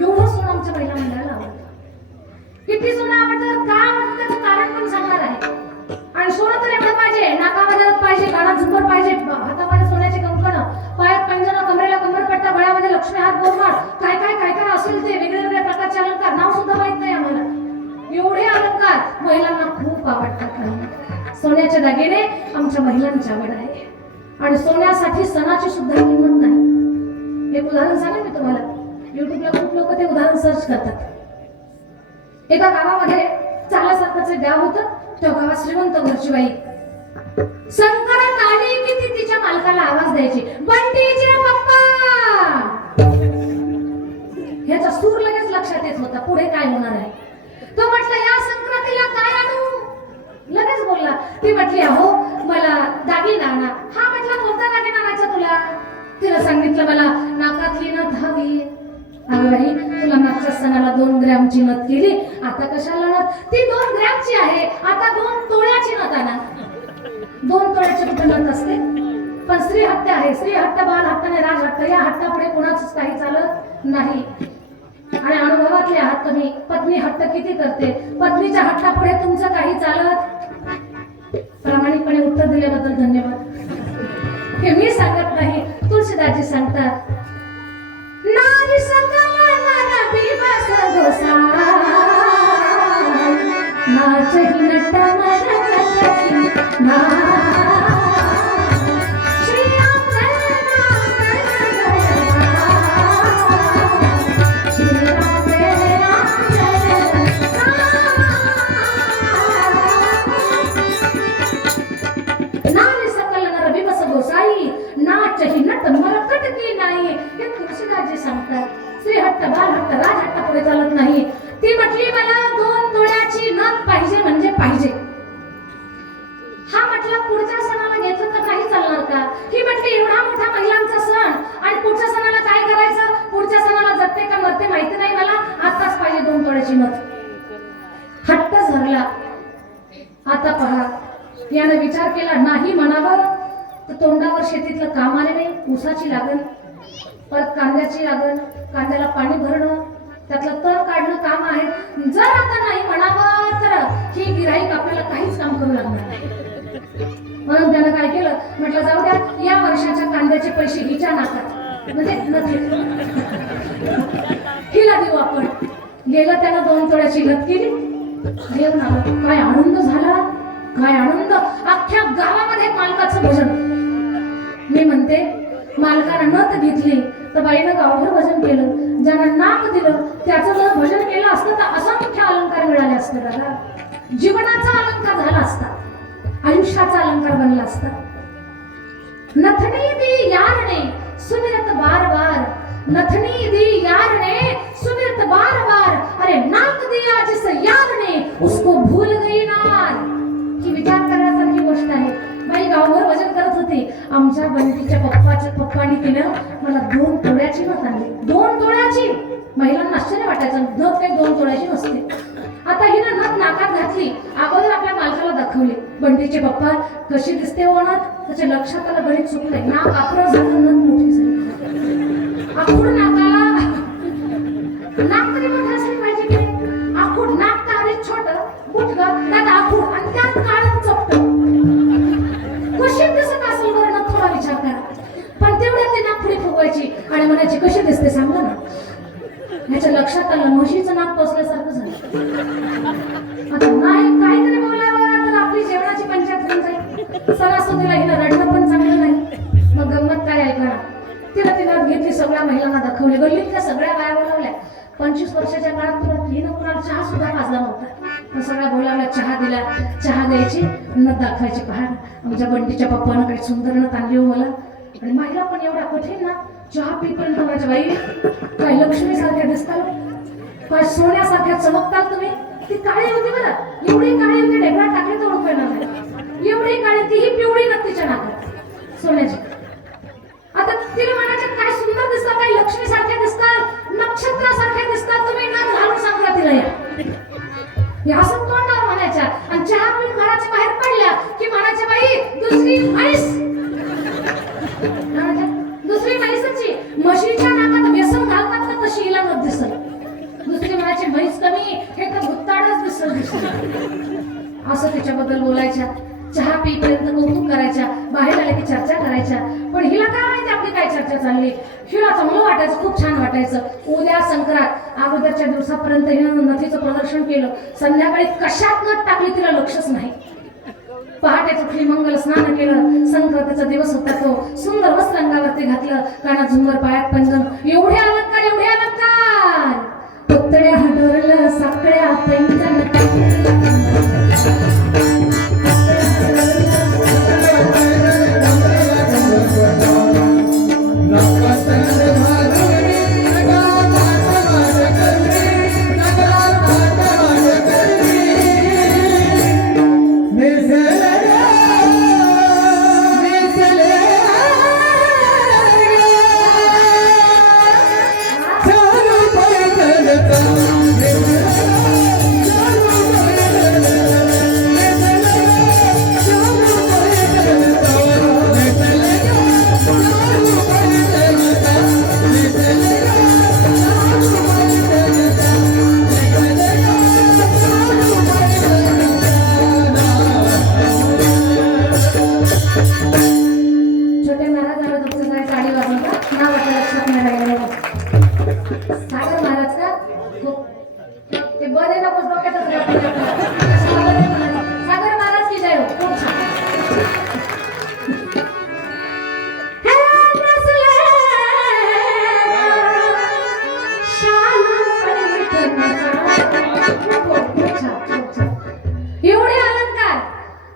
एवढं सोनं आमच्या महिला मंडळाला महिलांना खूप आवडतात नाही. सोन्याचे दागिने आमच्या महिलांची आवड आहे आणि सोन्यासाठी सणाची सुद्धा किंमत नाही. एक उदाहरण सांगा मी तुम्हाला. युट्यूबला खूप लोक ते उदाहरण सर्च करतात. एका गावामध्ये चाल्यासारखंच गाव होतं. त्या गावात श्रीमंत घरची बाई संकटात आली की ती तिच्या मालकाला आवाज द्यायची, बंटीचे पप्पा. ह्याचा सूर लगेच लक्षात येत होता पुढे काय होणार आहे. तो म्हटला, या संक्रांतीला काय आणू? लगेच बोलला. ती म्हटली, अहो मला दागिना आणा. हा म्हटला, कोणता दागिना आणायचा तुला? तिला सांगितलं, मला नाकातली नथ हवी. अगं बाई, तुला मागच्या सणाला 2 ग्रॅमची नथ केली, आता कशाला नथ? ती 2 ग्रॅमची आहे, आता 2 तोळ्याची नथ आणा. 2 तोळ्याची कुठे नथ असते? पण स्त्री हत्या आहे. स्त्री हत्या बाल हत्या नाही, राज हत्या. या हत्यापुढे कोणाच काही चालत नाही. आणि अनुभवातले आहात तुम्ही. पत्नी हट्ट किती करते, पत्नीच्या हट्टापुढे तुमचं काही चालत. प्रामाणिकपणे उत्तर दिल्याबद्दल धन्यवाद. हे मी सांगत नाही, तुळशीदासजी सांगतात. नारी सकल नर बिबस गोसाई, नाचही नट मर कटकी ना. स्त्री हट्ट बाल हट्ट राज हट्ट पुढे चालत नाही. ती म्हटली, मला 2 तोळ्याची नथ पाहिजे म्हणजे पाहिजे. हा म्हटला, पुढच्या सणाला घेतलं तर नाही चालणार का? ही म्हटली, एवढा मोठा महिलांचा सण आणि पुढच्या सणाला काय करायचं? पुढच्या सणाला जगते का मरते माहिती नाही मला, आताच पाहिजे 2 तोळ्याची नथ. हट्ट धरला. आता पहा, याने विचार केला, नाही म्हणावं तर तोंडावर शेतीतलं काम आले नाही. ऊसाची लागण, परत कांद्याची लागण, कांद्याला पाणी भरणं, त्यातलं तण काढणं काम आहे. जर आता नाही म्हणावं तर ही गिराईक आपल्याला काहीच काम करू लागणार नाही. म्हणून त्यानं काय केलं, म्हटलं जाऊ द्या, या वर्षाच्या कांद्याचे पैसे हिच्या नाकात म्हणजे हिला देऊ आपण. गेलं त्यानं 2 तोळ्याची नथ केली, घेऊन आलं. काय आनंद झाला, काय आनंद. अख्ख्या गावामध्ये मालकाचं भजन. मी म्हणते, मालकानं नथ घेतली तर बाईनं गावभर भजन केलं. ज्यानं नाक दिलं त्याचं जर भजन केलं असतं तर असंख्य अलंकार मिळाले असते दादा. जीवनाचा अलंकार झाला असता, आयुष्याचा अलंकार बनला असता. नथनी दी यारने सुमिरत बार बार, नथनी दी यारने सुमिरत बार बार, अरे नाक दिया जिस यार ने उसको भूल गई नार. ही विचार करण्यासारखी गोष्ट आहे. बाई गावभर भजन करत होती. आमच्या बंटीच्या पप्पानी तिनं मला 2 तोळ्याची नथ आणली. 2 तोळ्याची. महिलांना आश्चर्य वाटायचं, नथ काही 2 तोळ्याची नसते. आता हिनं नथ नाकात घातली, अगोदर आपल्या मालकाला दाखवली. बंटीचे पप्पा, कशी दिसते हो नथ? त्याच्या लक्षात आलं गणित चुकलंय. नाक आकडं झालं, नथ मोठी झाली. आखूड नाकाला नाक तरी मोठं असली पाहिजे की नाही? आखूड नाक तर आधी छोटं बुटकं, त्यात आखूड आणि त्यात काळं चपटं. कशी दिसत असेल बरं ना, थोडा विचार करा. पण तेवढ्या ते नाक पुढे फुगवायची आणि म्हणायची, कशी दिसते सांगा ना. ह्याच्या लक्षात आलं, म्हशीचं नाक टोचल्यासारखं झालं. आता नाही काहीतरी बोलावं तर आपली जेवणाची पंचायत होऊन जाईल. सणासुदीला हिला रडणं पण चांगलं नाही. मग गंमत काय ऐकणार, तिला तिनं घेतली, सगळ्या महिलांना दाखवली. गल्लीतल्या सगळ्या बाया बोलावल्या. 25 वर्षाच्या काळात तुला हिनं कुणाला चहा सुद्धा पाजला नव्हता. पण सगळ्या बोलावल्या, चहा दिला. चहा द्यायची, नथ दाखवायची. पहा आमच्या बंटीच्या पप्पानं काही सुंदर नथ आणली हो मला. आणि महिला पण एवढ्या कठीण ना, चहा पीपर्यंत माझ्या बाई काय लक्ष्मी सारख्या दिसतात, काय सोन्यासारख्या चमकतात तुम्ही. ती काळी होती बरं, एवढी काळी होती, ढेकळा टाकली तर ओळखू येणार नाही. एवढी काळी, तीही पिवळी नथ तिच्या नाकात सोन्याची. आता तिला म्हणायचे, काय सुंदर दिसतात, काही लक्ष्मी सारख्या दिसतात, नक्षत्रासारख्या दिसतात तुम्ही, नथ घालून सांगा तिला या असं तोंडावर म्हणायच्या. आणि चहा पिऊन घराच्या बाहेर पडल्या की म्हणायचे, बाई दुसरी म्हैस. दुसरी म्हैसची. म्हशीच्या नाकात व्यसन घालतात ना, तशी हिला नथ दिसत. दुसरी म्हणायची, म्हैस कमी, हे तर भुत्ताडच दिसत. असं तिच्याबद्दल बोलायच्या. चहा पीपर्यंत कौतुक करायच्या, बाहेर आले की चर्चा करायच्या. पण हिला काय माहिती घरामध्ये काय चर्चा चालली. हिला चांगलं वाटायचं, खूप छान वाटायचं. उद्या संक्रांत, अगोदरच्या दिवसापर्यंत हिनं नथीचं प्रदर्शन केलं. संध्याकाळी कशात नथ टाकली तिला लक्षच नाही. पहाटे उठली, मंगल स्नान केलं. संक्रांतीचा दिवस होता तो. सुंदर वस्त्र अंगावरती घातलं, कानात झुंबर, पायात पंजन, एवढे अलंकार, एवढे अलंकार. पुतळ्या हडोरलं, साखळ्या पैंजण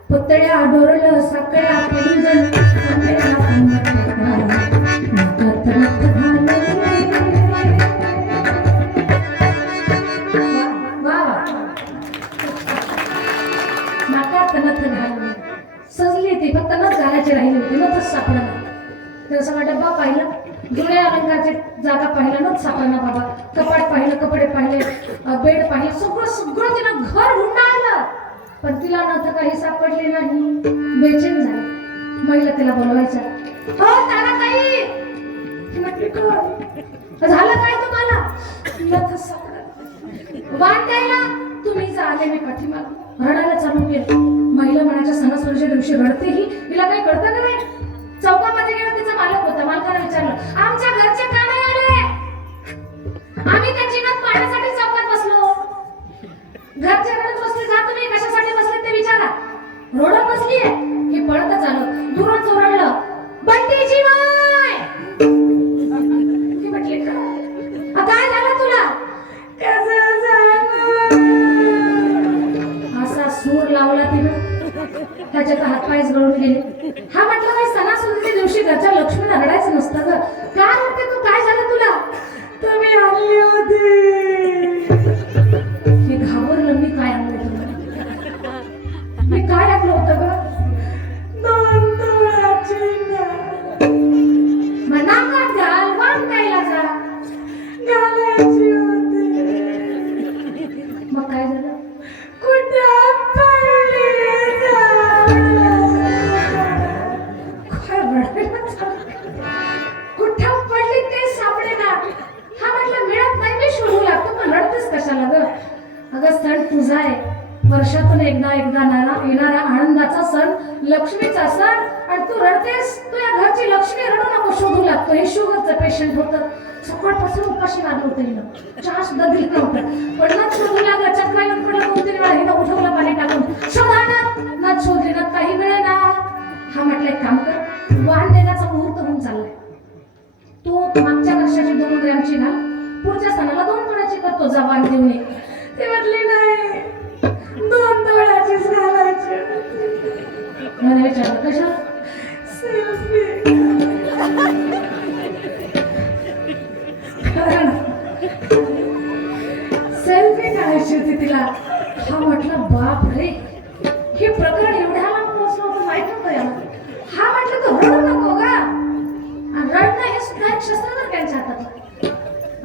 पुतळ्या डोरलं, साखळ्या पैंजण नाकात नथ घालून सजली ती. फक्त नथ घालायची राहिली होती, नथच सापडा. तर सगळा डब्बा पाहिला, जुन्या अलंकाराची जागा पाहिला, नथ सापडा बाबा. कपाट पाहिलं, कपडे पाहिले, बेड पाहिलं, सगळं सगळं तिनं घर हुंडाळलं, पण तिला नथ काही सापडली नाही. बेचैन झाली. महिला तिला बोलवायच्या, हो ताराताई. ती म्हटली, झालं काय तुम्हाला? नथ सापडलं. वाण द्यायला तुम्ही आले, मी पाठीमाग. रडायला चालू केलं. महिला म्हणायच्या, सणासुदीच्या दिवशी रडते ही, हिला काही कळतं का नाही? चौकामध्ये गेलं, तिचा मालक होता. मालकाला विचारलं, आमच्या घरचे का नाही आले? आम्ही त्यांची नथ पाहण्यासाठी चौकात बसलो. घरचे रडत बसले, जा तुम्ही कशासाठी बसले ते विचारा. रोडत बसलीये. हे पळतच आलं, दुरून चोरडलं, बंटीची माय. ती म्हटली, काय झालं तुला? असा सूर लावला तिनं, त्याच्या तर हातपायच गळून गेले. हा म्हटलं, काय सणासुदीच्या दिवशी घरच्या लक्ष्मीला रडायचं नसतं ग. काय म्हणते तू? काय झालं तुला? तुम्ही आणली होती. हे घाबरलं. मी काय आणलं तुला? मी काय आणलं होतं ग? 2 तोळ्याची नथ. मग नाकात घाल, वाण द्यायला जा. घालायची होती. मग काय झालं? कुठं पडली? कुठं पडली ते सापडेना. हा म्हटलं, मिळत नाही, मी शोधू लागतो, पण रडतेस कशाला ग? अगं, सण तुझा आहे, वर्षातून एकदा येणारा आनंदाचा सण, लक्ष्मीचा सण, आणि तू रडतेस. तू या घरची लक्ष्मी, रडू नको, शोधू लागतो. हे शुगरचं पेशंट होतं. सकाळपासून उपाशी लागलं होतं हिनं. चहा सुद्धा दिलं नव्हतं, पण नथ शोधू लागलं. चक्रा येऊन पडलं. 2-3 वेळा हिनं उठवलं पाणी टाकून, शोधा नथ शोधली. नथ काही मिळे ना. हा म्हटलं, एक काम कर, वाण देण्याचा मुहूर्त होऊन चाललाय. तू मागच्या वर्षाची 2 ग्रॅमची घाल, पुढच्या सणाला 2 तोळ्याची करतो, जा वाण देऊन ये. ते म्हटले, नाही, 2 तोळ्याचीच घालायची. मला विचारलं, कशा? सेल्फी काढायची होती तिला. हा म्हटलं, बाप रे, हे प्रकरण एवढ्या लांब पोहोचलं होतं, माहित नव्हतं याला. हा म्हटलं, तू रडू नको ग. आणि रडणं हे सुद्धा एक शस्त्र जर त्यांच्या हातात.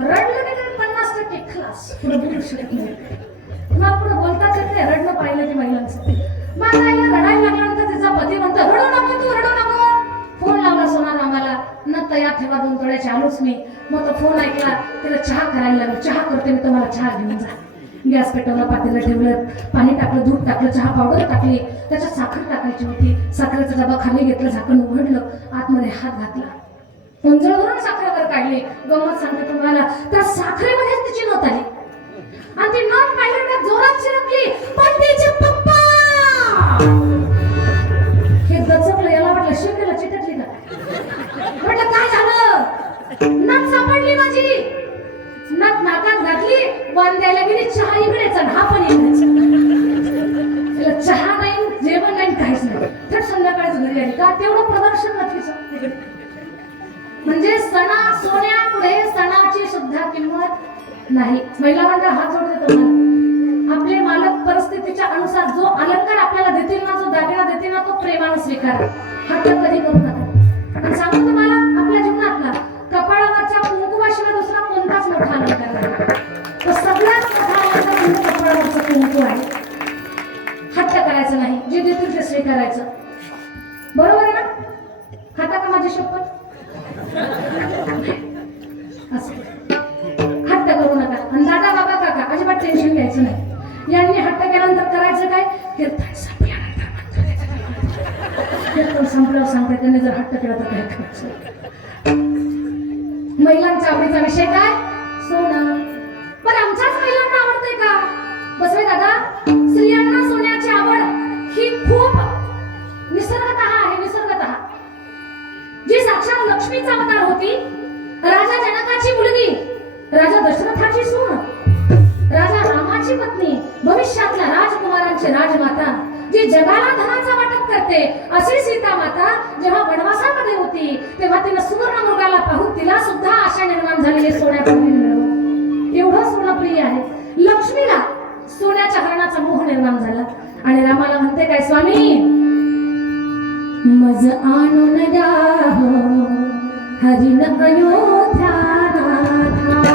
रडलं की तर 50% खलास, पुढे बोलू शकत नाही. मग पुढे बोलताच येत नाही. रडणं पाहिलं की महिलांचं. माझा आईला रडायला लागल्यानंतर तिचा पती म्हणतो, रडू नको तू, रडू नको. फोन लावला सोनार आम्हाला, न तयार ठेवा, 2 तोळ्याची आलोच मी. मग तो फोन ऐकला, तिला चहा करायला लागलो. चहा करते मी, तुम्हाला चहा घेऊन जा. गॅस पेटवला, पातेलं ठेवलं, पाणी टाकलं, दूध टाकलं, चहा पावडर टाकली, त्याच्यात साखर टाकायची होती. साखरेचा डबा खाली घेतला, झाकण उघडलं, आतमध्ये हात घातला. उंजळवरून साखरेवर काढली. गंमत सांगते तुम्हाला, त्या साखरेमध्येच तिची नथ आली आणि ती नथ पहिल्यांदा जोरात चिरकली, पण तिचे पप्पा हे दचकलं. याला वाटलं शेकेला चिटकली का. म्हटलं काय झालं. नथ सापडली माझी. नथ नाकात घातली, वाण द्यायला गेली. चहा इकडेच आणि हा पण इकडेच. तिला चहा नाही, जेवण नाही, काहीच नाही. तर संध्याकाळीच घरी आली. का तेवढं प्रदर्शन नथीचं. म्हणजे सणा सोन्यापुढे सणाची सुद्धा किंमत नाही. महिला मंडळ हात जोडते तुम्हाला. आपले मालक परिस्थितीच्या अनुसार जो अलंकार आपल्याला देतील ना, जो दागिना देतील ना, तो प्रेमानं स्वीकारा. हट्ट कधी करू नका. आणि सांगू तुम्हाला, आपल्या जीवनातला कपाळावरच्या कुंकुवाशिवाय दुसरा कोणताच मोठा अलंकार नाही. तो सगळ्यात मोठा अलंकार म्हणजे कपाळावरचा कुंकू आहे. हट्ट करायचं नाही, जे देतील ते स्वीकारायचं. बरोबर आहे ना. खाता का माझी शपथ. असं हट्ट करू नका. आणि दादा बाबा काका अजिबात टेन्शन घ्यायचं नाही. यांनी हट्ट केल्यानंतर करायचं काय. कीर्तन संपल्यानंतर कीर्तन संपल्यावर सांगते त्यांनी जर हट्ट केला तर काय करायचं. महिलांच्या आवडीचा विषय काय. सोनं. पण आमच्याच महिलांना आवडतंय का. बसवे दादा, स्त्रियांना सोन्याची आवड ही खूप निसर्गतः आहे. निसर्गतः जी साक्षात लक्ष्मीचा अवतार होती, राजा जनकाची मुलगी, राजा दशरथाची सून, राजा रामाची पत्नी, भविष्यातल्या राजकुमारांची राजमाता, जी जगाला धनाचा वाटप करते, अशी सीता माता जेव्हा वनवासामध्ये होती तेव्हा तिने सुवर्ण मृगाला पाहून तिला सुद्धा आशा निर्माण झालेली सोन्याचं हरण मिळावं. एवढं सोनं प्रिय आहे. लक्ष्मीला सोन्याच्या हरणाचा मोह निर्माण झाला. आणि रामाला म्हणते काय, स्वामी मज आणून द्या हो हरिण अयोध्या नाथा.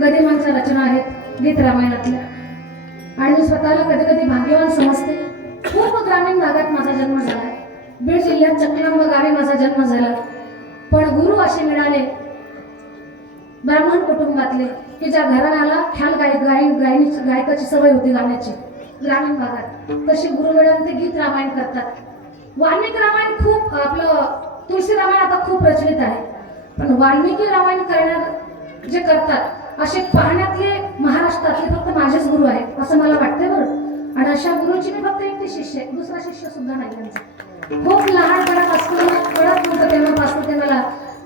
गदिमांच्या रचना आहेत गीत रामायणातल्या. आणि मी स्वतःला कधी कधी भाग्यवान समजते. खूप ग्रामीण भागात माझा जन्म झाला. बीड जिल्ह्यात चकलंब गावी माझा जन्म झाला. पण गुरु असे मिळाले ब्राह्मण कुटुंबातले की ज्या घराण्याला ख्याल गायकाची सवय होती गाण्याची ग्रामीण भागात. तशी गुरु मिळून ते गीत रामायण करतात. वाल्मिकी रामायण खूप आपलं तुळशी रामायण आता खूप प्रचलित आहे. पण वाल्मिकी रामायण करणार जे करतात असे पाहण्यातले महाराष्ट्रातले फक्त माझेच गुरु आहेत असं मला वाटतंय बरं. आणि अशा गुरुची मी फक्त एकटी शिष्य आहे, दुसरा शिष्य सुद्धा नाही त्यांचा. खूप लहानपणापासून कळत नव्हतं तेव्हापासून ते मला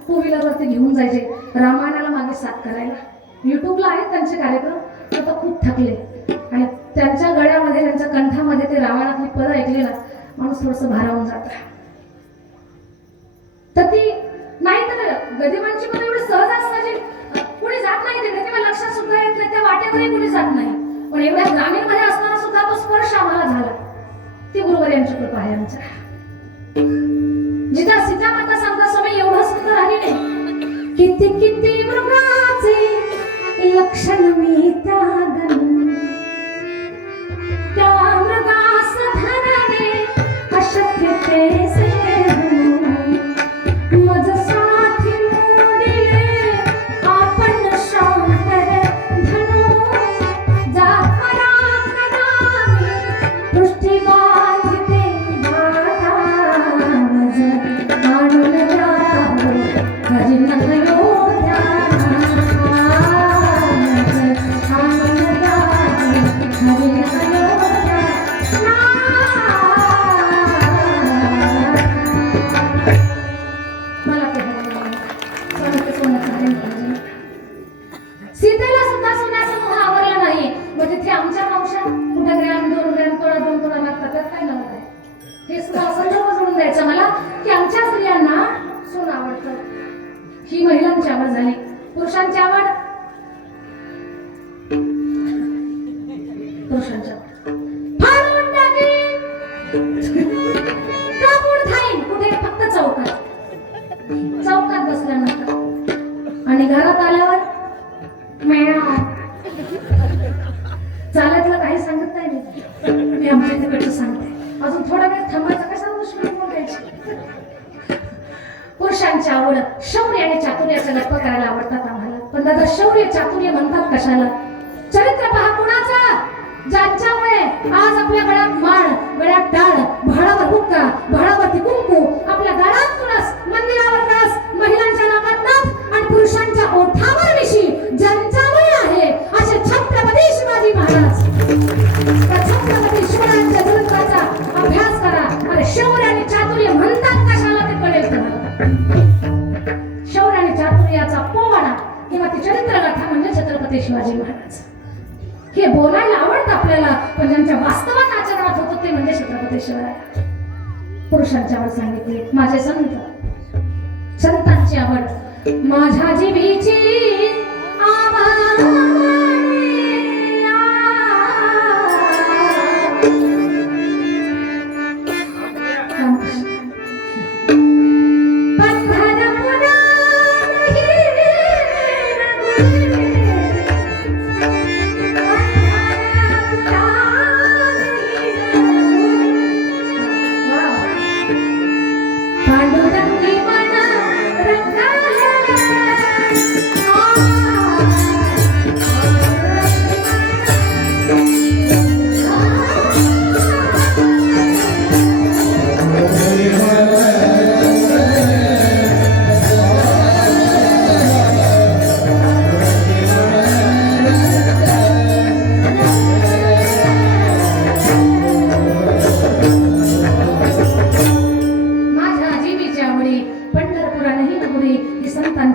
टू व्हीलरवरती घेऊन जायचे रामायणाला मागे साथ करायला. युट्यूबला आहेत त्यांचे कार्यक्रम. आता खूप थकले आणि त्यांच्या गळ्यामध्ये त्यांच्या कंठामध्ये ते रामायणातली पदं ऐकले ना माणूस थोडंसं भारावून जातं. तर ती नाही तर गदिमांची पदं एवढी सहजासहजी कुणी जात नाही. ते गदिमा लक्षात सुद्धा येत नाही, त्या वाटेवरही कुणी जात नाही. पण एवढ्या ग्रामीण मध्ये असताना सुद्धा तो स्पर्श आम्हाला झाला. ती गुरुवर यांची कृपा आहे आमच्या. जिथं सीता माता सांगता समय एवढं सुंदर आहे नाही. किती किती मृगाचे लक्षण मी त्यागन, त्या मृगास धरणे अशक्य तेसे मज साथी मोडिले आपण शांतर धनु जा पराक्रमाने पृष्ठी बांधते बाधा मज आणून द्या पुरुषांच्या फाडून टाकीन, कापून खाईन. कुठे? फक्त चौकात बसल्यानंतर. आणि घरात आल्यावर म्याव. चालतलं काही सांगत नाही मी आमच्या तिकडचं सांगते. अजून थोडा वेळ थांबायचा, कशाला दुश्मनी बोलायची. पुरुषांची आवड शौर्य आणि चातुर्याचा गप्पा करायला आवडतात आम्हाला. पण दादा शौर्य चातुर्य म्हणतात कशाला? चरित्र पहा कुणाचा, ज्यांच्यामुळे आज आपल्या गळ्यात माळ, गळ्यात टाळ, भाडावर हुक्का, भाडावरती कुंकू, आपल्या गळ्यात तुळस, मंदिरावर कळस, महिलांच्या नाकात नाथ आणि पुरुषांच्या ओठावर मिशी, ज्यांच्यामुळे आहे असे छत्रपती शिवाजी महाराज. त्या छत्रपती शिवरायांच्या चरित्राचा अभ्यास करा. अरे शौर्य आणि चातुर्य म्हणतात कशाला ते कळेल तुम्हाला. शौर्य आणि चातुर्याचा पोवाडा किंवा ती चरित्रगाथा म्हणजे छत्रपती शिवाजी महाराज. हे बोलायला आवडतं आपल्याला, पण ज्यांच्या वास्तवात आचरणात होतं ते म्हणजे छत्रपती शिवराय. पुरुषांची आवड सांगितली. माझे संतांची आवड, माझ्या जीवीची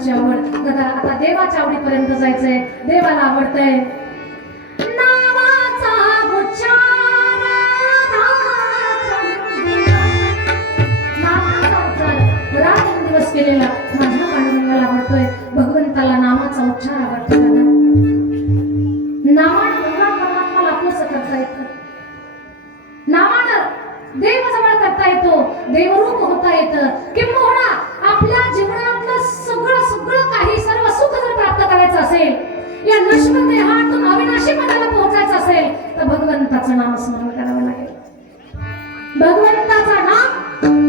आवड. आता देवाच्या आवडीपर्यंत जायचंय. देवाला आवडतंय नावाचा उच्चार, नामाचा उच्चार रात्रंदिवस केलेला माझ्या पांडुरंगाला आवडतोय. भगवंताला नामाचा उच्चार आवडतो. नामानं भगवान परमात्माला आपलंसं करता येतं. नामानं देव जवळ करता येतो, देवरूप होता येतं. किंबहुना आपल्या जीवनातलं सगळं काही सर्व सुख जर प्राप्त करायचं असेल, या नश्वर देहातून अविनाशी पदाला पोहोचायचं असेल, तर भगवंताचं नाम स्मरण करावं लागेल. भगवंताचं नाम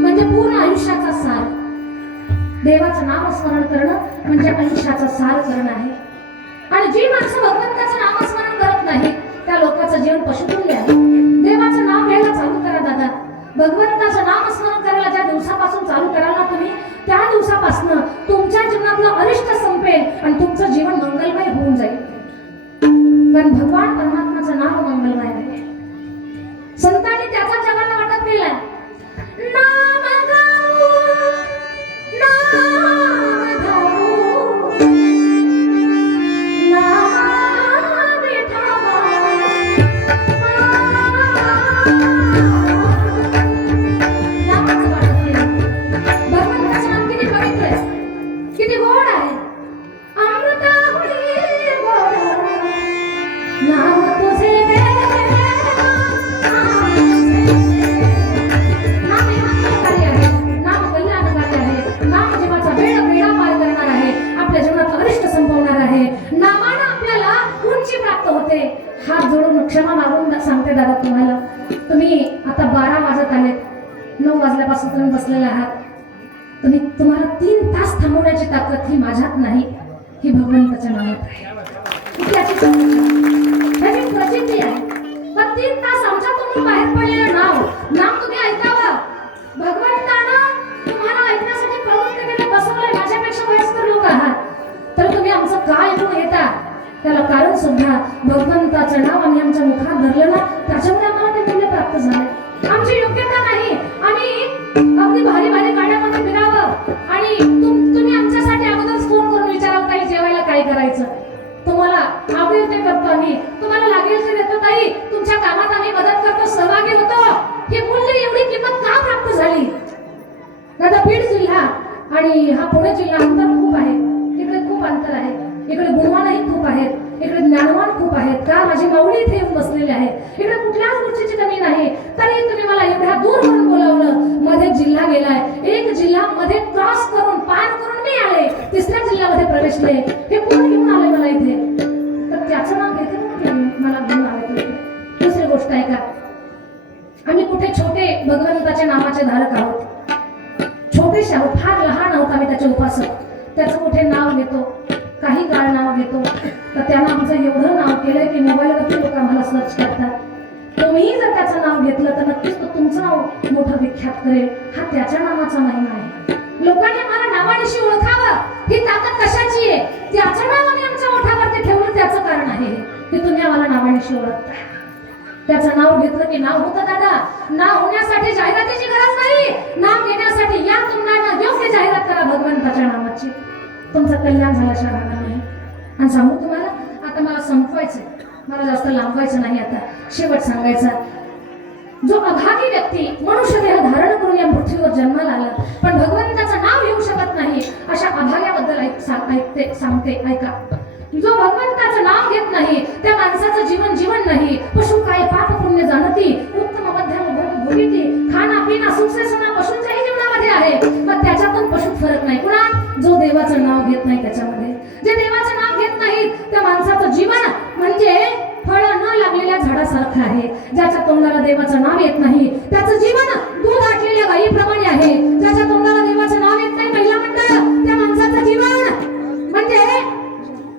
म्हणजे पूर्ण आयुष्याचा सार. देवाचं नाम स्मरण करणं म्हणजे आयुष्याचा सार करणं आहे. आणि जी माणसं भगवंताचं नाम स्मरण करत नाही त्या लोकांचं जीवन पशुतुल्य आहे. देवाचं नाव घ्यायला चालू करा दादा. भगवंताचं नाम स्मरण करायला ज्या दिवसापासून चालू कराल ना तुम्ही, त्या दिवसापासून तुमच्या जीवनातलं अरिष्ट संपेल आणि तुमचं जीवन मंगलमय होऊन जाईल. कारण भगवान परमात्माचं नाव मंगलमय आहे. संतांनी त्याचा जगाला वाटप केलाय. नाम गाऊ, नाम धाऊ, नाम विठावा. किती गोड आहे. अमृताहुनी गोड नाम तुझे नाम हे मंगलकारी आहे, नाम कल्याणकारी आहे, नाम जीवाचा वेडा पार करणार आहे, आपल्या जीवनात अरिष्ट संपवणार आहे. नामानं आपल्याला उंची प्राप्त होते. हात जोडून क्षमा मागून सांगते दादा तुम्हाला, तुम्ही आता 12 वाजत आलेत, 9 वाजल्यापासून तुम्ही बसलेला आहात. तुम्हाला 3 तास थांबवण्याची ताकद ही माझ्यात नाही, ही भगवंताच्या नामात आहे. त्याची प्रचिती आहे. पण 3 तास आमच्या तुम्ही बाहेर पडलेलं नाम तुम्ही ऐकावं. भगवंतानं तुम्हाला ऐकण्यासाठी प्रवृत्त केलं, बसवलंय. माझ्यापेक्षा वयस्कर लोक आहात, तर तुम्ही आमचं काय ऐकून येता? त्याला कारण सुद्धा भगवंताचं नाव आम्ही आमच्या मुखात धरलं ना, त्याच्यामुळे आम्हाला ते मूल्य प्राप्त झाले. आमची योग्यता नाही. आम्ही अगदी भारी गाड्यामध्ये फिरावं आणि तुम्ही आमच्यासाठी अगोदरच फोन करून विचाराल, ताई जेवायला काय करायचं? तुम्हाला आवडेल ते करतो आम्ही, तुम्हाला लागेल ते देतो ताई, तुमच्या कामात आम्ही मदत करतो, सहभागी होतो. हे मूल्य एवढी किंमत का प्राप्त झाली? दादा बीड जिल्हा आणि हा पुणे जिल्हा अंतर खूप आहे. इकडे खूप अंतर आहे. इकडे गुणवानही खूप आहेत, इकडे ज्ञानवान खूप आहेत. का माझी माऊली इथे येऊन बसलेले आहेत. खुर्चीची कमी नाही, तरी तुम्ही मला एवढ्या दूरवरून बोलावलं. मध्ये जिल्हा गेलाय, एक जिल्हा मध्ये क्रॉस करून पार करून मी आले, तिसऱ्या जिल्ह्यामध्ये प्रवेशले. हे कोण घेऊन आले मला इथे? तर त्याचं नाव घेते म्हणून मला घेऊन आले तुम्ही. दुसरी गोष्ट आहे का, आम्ही कुठे छोटे भगवंताच्या नावाचे धारक आहोत, छोटेसे आहोत, फार लहान आहोत आम्ही त्याचे उपासक. त्याचं कुठे नाव घेतो, काही काळ नाव घेतो, तर त्यानं आमचं एवढं नाव केलंय की मोबाईलवरती लोक आम्हाला सर्च करतात. तुम्हीही जर त्याचं नाव घेतलं तर नक्कीच तो तुमचं नाव मोठं विख्यात करेल. हा त्याच्या नावाचा महिमा आहे. लोकांनी मला नावानिशी ओळखावं, ही ताकद कशाची आहे? त्याचं नाव आम्ही आमच्या ओठावरती ठेवलं, त्याचं कारण आहे की तुम्ही आम्हाला नावानिशी ओळखता. त्याचं नाव घेतलं की नाव होतं दादा. नाव होण्यासाठी जाहिरातीची गरज नाही, नाव घेण्यासाठी या तोंडानं योग्य जाहिरात करा भगवंताच्या नावाची, तुमचं कल्याण झाल्याशिवाय राहणार नाही. आणि सांगू तुम्हाला, आता मला संपवायचंय, मला जास्त लांबवायचं नाही. आता शेवट सांगायचा, जो अभागी व्यक्ती मनुष्य देह धारण करून या पृथ्वीवर जन्माला आला पण भगवंताचं नाव घेऊ शकत नाही, अशा अभाग्याबद्दल सांगते ऐका. जो भगवंताचं नाव घेत नाही त्या माणसाचं जीवन जीवन नाही. पशु काय पाप पुण्य जाणती, उत्तम मध्यम भोग भोगिती. खाना पिना सुख से सोना पशूंच्याही जीवनामध्ये आहे, मग त्याच्यातून पशुत फरक नाही. कुणा? जो देवाचं नाव घेत नाही त्याच्यामध्ये. जे देवाचं नाव घेत नाही त्या माणसाचं जीवन म्हणजे फळ न लागलेल्या झाडासारखं आहे. ज्याच्या तोंडाला देवाचं नाव येत नाही त्याचं जीवन दूध आटलेल्या गायीप्रमाणे आहे. ज्याच्या तोंडाला देवाचं नाव येत नाही, महिला मंडळ, त्या माणसाचं जीवन म्हणजे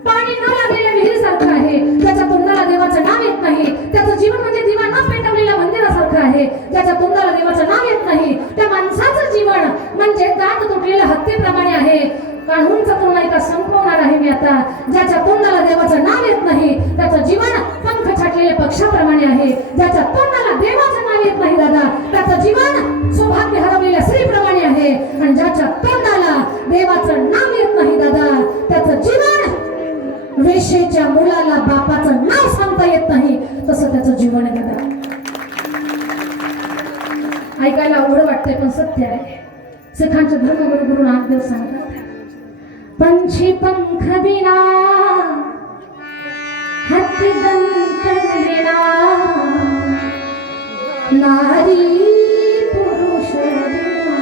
पाणी न लागलेल्या विहिरीसारखं आहे. ज्याच्या तोंडाला देवाचं नाव येत नाही त्याचं जीवन म्हणजे दिवा न पेटवलेल्या मंदिरासारखं आहे. ज्याच्या तोंडाला देवाचं नाव येत नाही त्या माणसाचं जीवन म्हणजे दात तुटलेल्या हत्तीप्रमाणे आहे. काढूनचा तो नाही का संपवणार आहे मी आता. ज्याच्या तोंडाला देवाचं नाव येत नाही त्याचं जीवन पंख छाटलेल्या पक्षाप्रमाणे आहे. ज्याच्या तोंडाला देवाचं नाव येत नाही दादा, त्याचं जीवन सौभाग्य हरवलेल्या स्त्रीप्रमाणे आहे. आणि ज्याच्या तोंडाला देवाचं नाव येत नाही दादा, त्याचं जीवन वेशेच्या मुलाला बापाचं नाव सांगता येत नाही, तसं त्याचं जीवन आहे दादा. ऐकायला अवघड वाटतंय पण सत्य आहे. सिखांचे धर्मगुरु गुरु नामदेव सांगतात, पंछी पंख बिना हत्ती दंत बिना नारी पुरुष बिना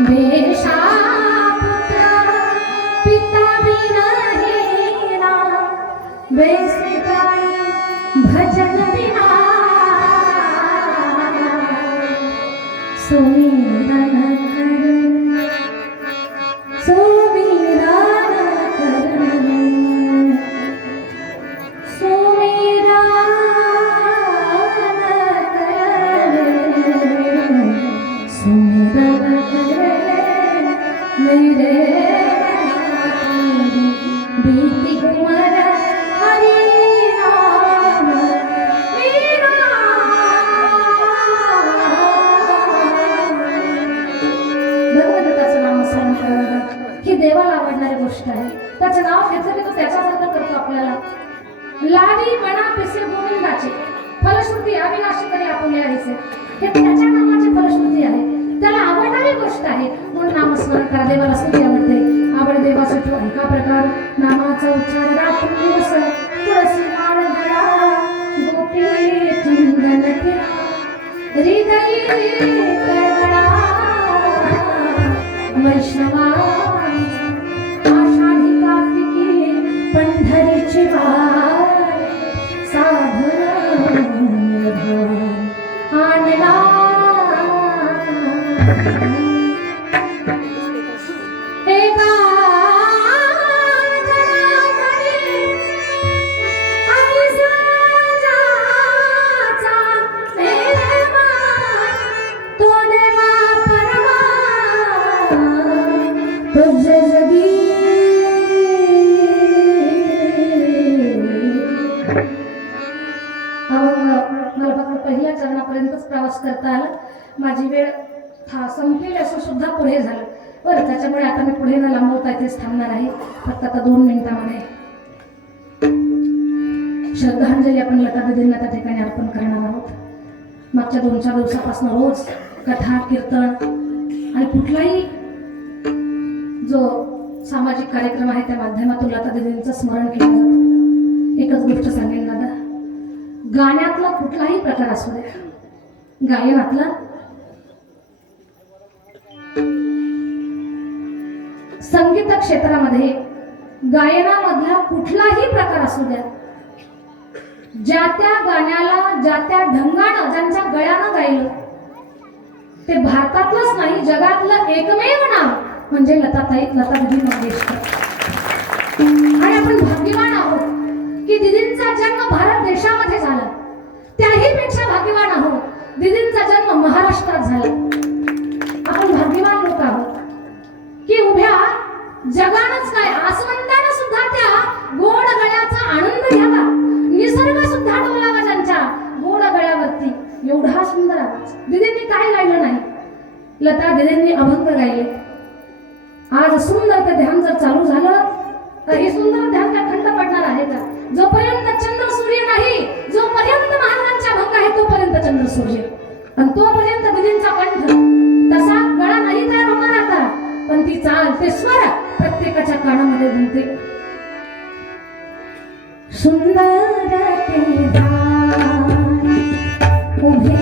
बेशा पुत्र पिता बिना हेरा वैसे भजन बिना सुमिरन देवाला आवडणारी गोष्ट आहे. त्याचं नाव घेतलं की तो त्याच्यासारखं करतो आपल्याला. लाडी म्हणा पिसे गोविंदाचे फलश्रुती अविनाशी करी आपण यायचे, हे त्याच्या नावाची फलश्रुती आहे. त्याला आवडणारी गोष्ट आहे म्हणून नामस्मरण करा. देवाला स्तुती आवडते. आवड देवासाठी एका प्रकार नामाचा उच्चार रात्रंदिवस तुळसी माळ गळा गोपी चंदन ठिळा हृदयी कळवळा वैष्णवा पंढरीची वार साधन आणला एका पहिल्या चरणापर्यंतच प्रवास करता आला. माझी वेळ संपलेली असं सुद्धा पुढे झालं बरं. त्याच्यामुळे आता मी पुढे न लांबवता इथेच थांबणार आहे. फक्त आता 2 मिनिटांमध्ये श्रद्धांजली आपण लता दीदींना त्या ठिकाणी अर्पण करणार आहोत. मागच्या 2-4 दिवसापासून रोज कथा कीर्तन आणि कुठलाही जो सामाजिक कार्यक्रम आहे त्या माध्यमातून लता दीदींचं स्मरण केलं जातं. एकच गोष्ट सांगेन दादा, गाण्यातला कुठलाही प्रकार असू द्या, गायनातला संगीत क्षेत्रामध्ये गायनामधला कुठलाही प्रकार असू द्या, ज्या त्या गाण्याला ज्या त्या ढंगानं ज्यांच्या गळ्यानं गायलं ते भारतातलंच नाही जगातलं एकमेव नाव म्हणजे लता दीदी मंगेशकर. आणि आपण भाग्यवान आहोत की दीदींचा जन्म भारत देशामध्ये झाला, त्याही पेक्षा भाग्यवान आहोत दीदींचा जन्म महाराष्ट्रात झाला. आपण भाग्यवान लोक आहोत की उभ्या जगानच काय आसमंतानं सुद्धा त्या गोड गळ्याचा आनंद घ्यावा, निसर्ग सुद्धा डोलावा ज्यांच्या गोड गळ्यावरती. एवढा सुंदर आवाज. दीदींनी काय गायलं नाही, लता दीदींनी अभंग गायले. आज सुंदर ते ध्यान जर चालू झालं तर हे सुंदर ध्यान त्या खंड पडणार आहे का? जोपर्यंत चंद्र सूर्य नाही, जोपर्यंत महाराजांच्या अभंग आहे तोपर्यंत चंद्र सूर्य, आणि तोपर्यंत दीदींचा कंठ तसा गळा नाही तयार होणार आता, पण ती चाल ते स्वर प्रत्येकाच्या कानामध्ये घुमते. सुंदर ते दार उभे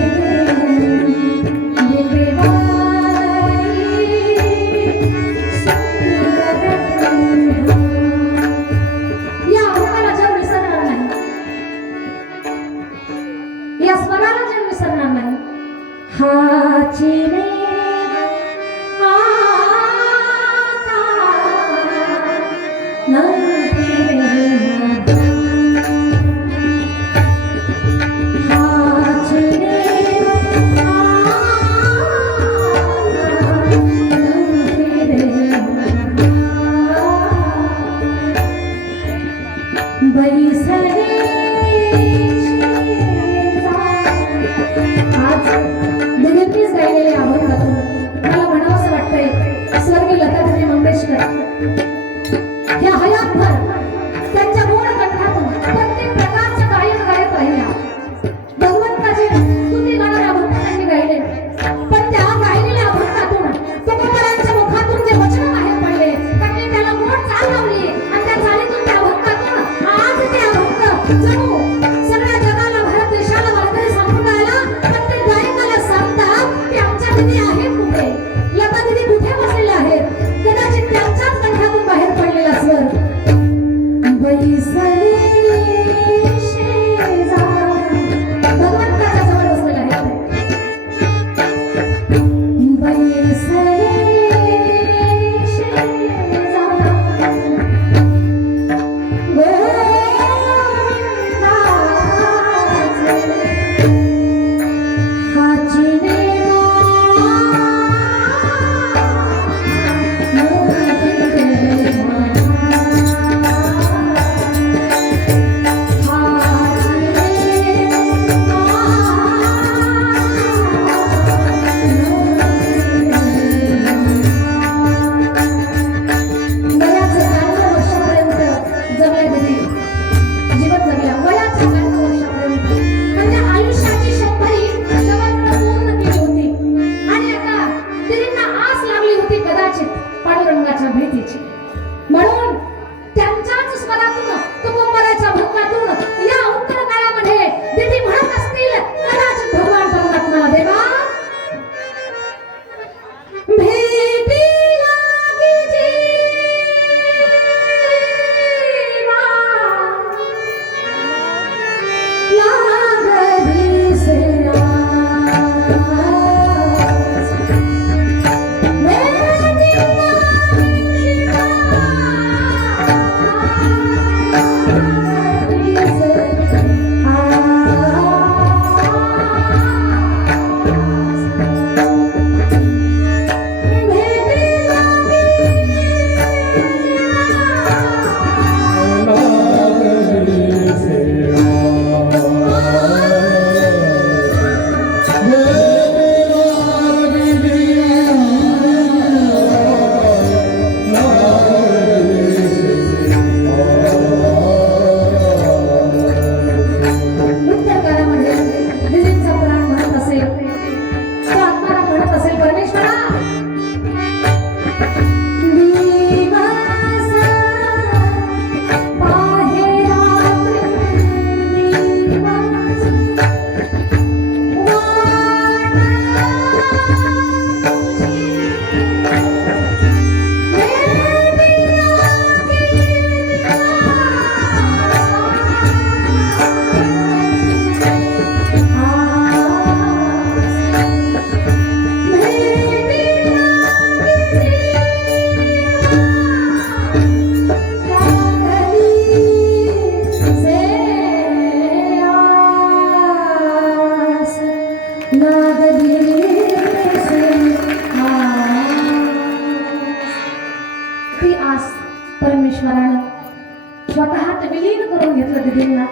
दिदींना.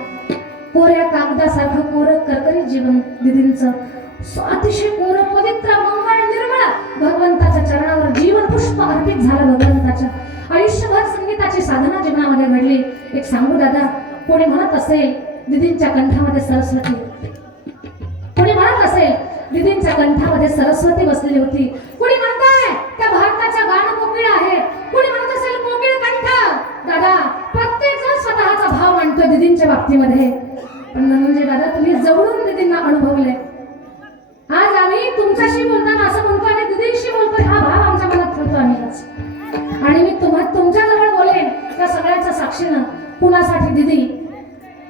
कोऱ्या कागदासारखं कोरं करकरीत जीवन दिदींचं. अतिशय कोरं पवित्र मंगळ निर्मळ भगवंताच्या चरणावर जीवन पुष्प अर्पित झालं भगवंताच्या. आयुष्यभर संगीताची साधना जीवनामध्ये घडली. एक सांगू दादा, कोणी म्हणत असेल दिदींच्या कंठामध्ये सरस्वती, कोणी म्हणत असेल दिदींच्या कंठामध्ये सरस्वती बसलेली होती. कोणी म्हणताय त्या भारताच्या गाणं कोकिळ आहे, कोणी म्हणत असेल कोकिळ कंठ. दादा, प्रत्येक जण स्वतःचा भाव मांडतो दिदींच्या बाबतीमध्ये. पण म्हणजे दादा, तुम्ही जवळून दिदींना अनुभवले. आज आम्ही तुमच्याशी बोलताना असं म्हणतो आणि दिदींशी बोलतो, हा भाव आमच्या मनात ठेवतो आम्ही आज. आणि मी तुमच्या जवळ बोलेन त्या सगळ्यांच्या साक्षीनं. कुणासाठी दिदी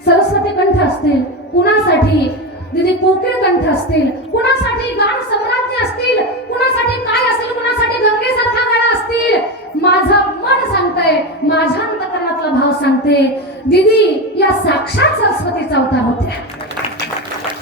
सरस्वती कंठ असतील, कुणासाठी दिदी कोकिळ कंठ असतील, कुणासाठी गान सम्राज्ञी असतील, कुणासाठी काय असेल, कुणासाठी गंगेसारखा गळा असतील. माझं मन सांगतंय, माझ्या अंतकरणातला भाव सांगते, दिदी या साक्षात सरस्वतीचा अवतार होत्या.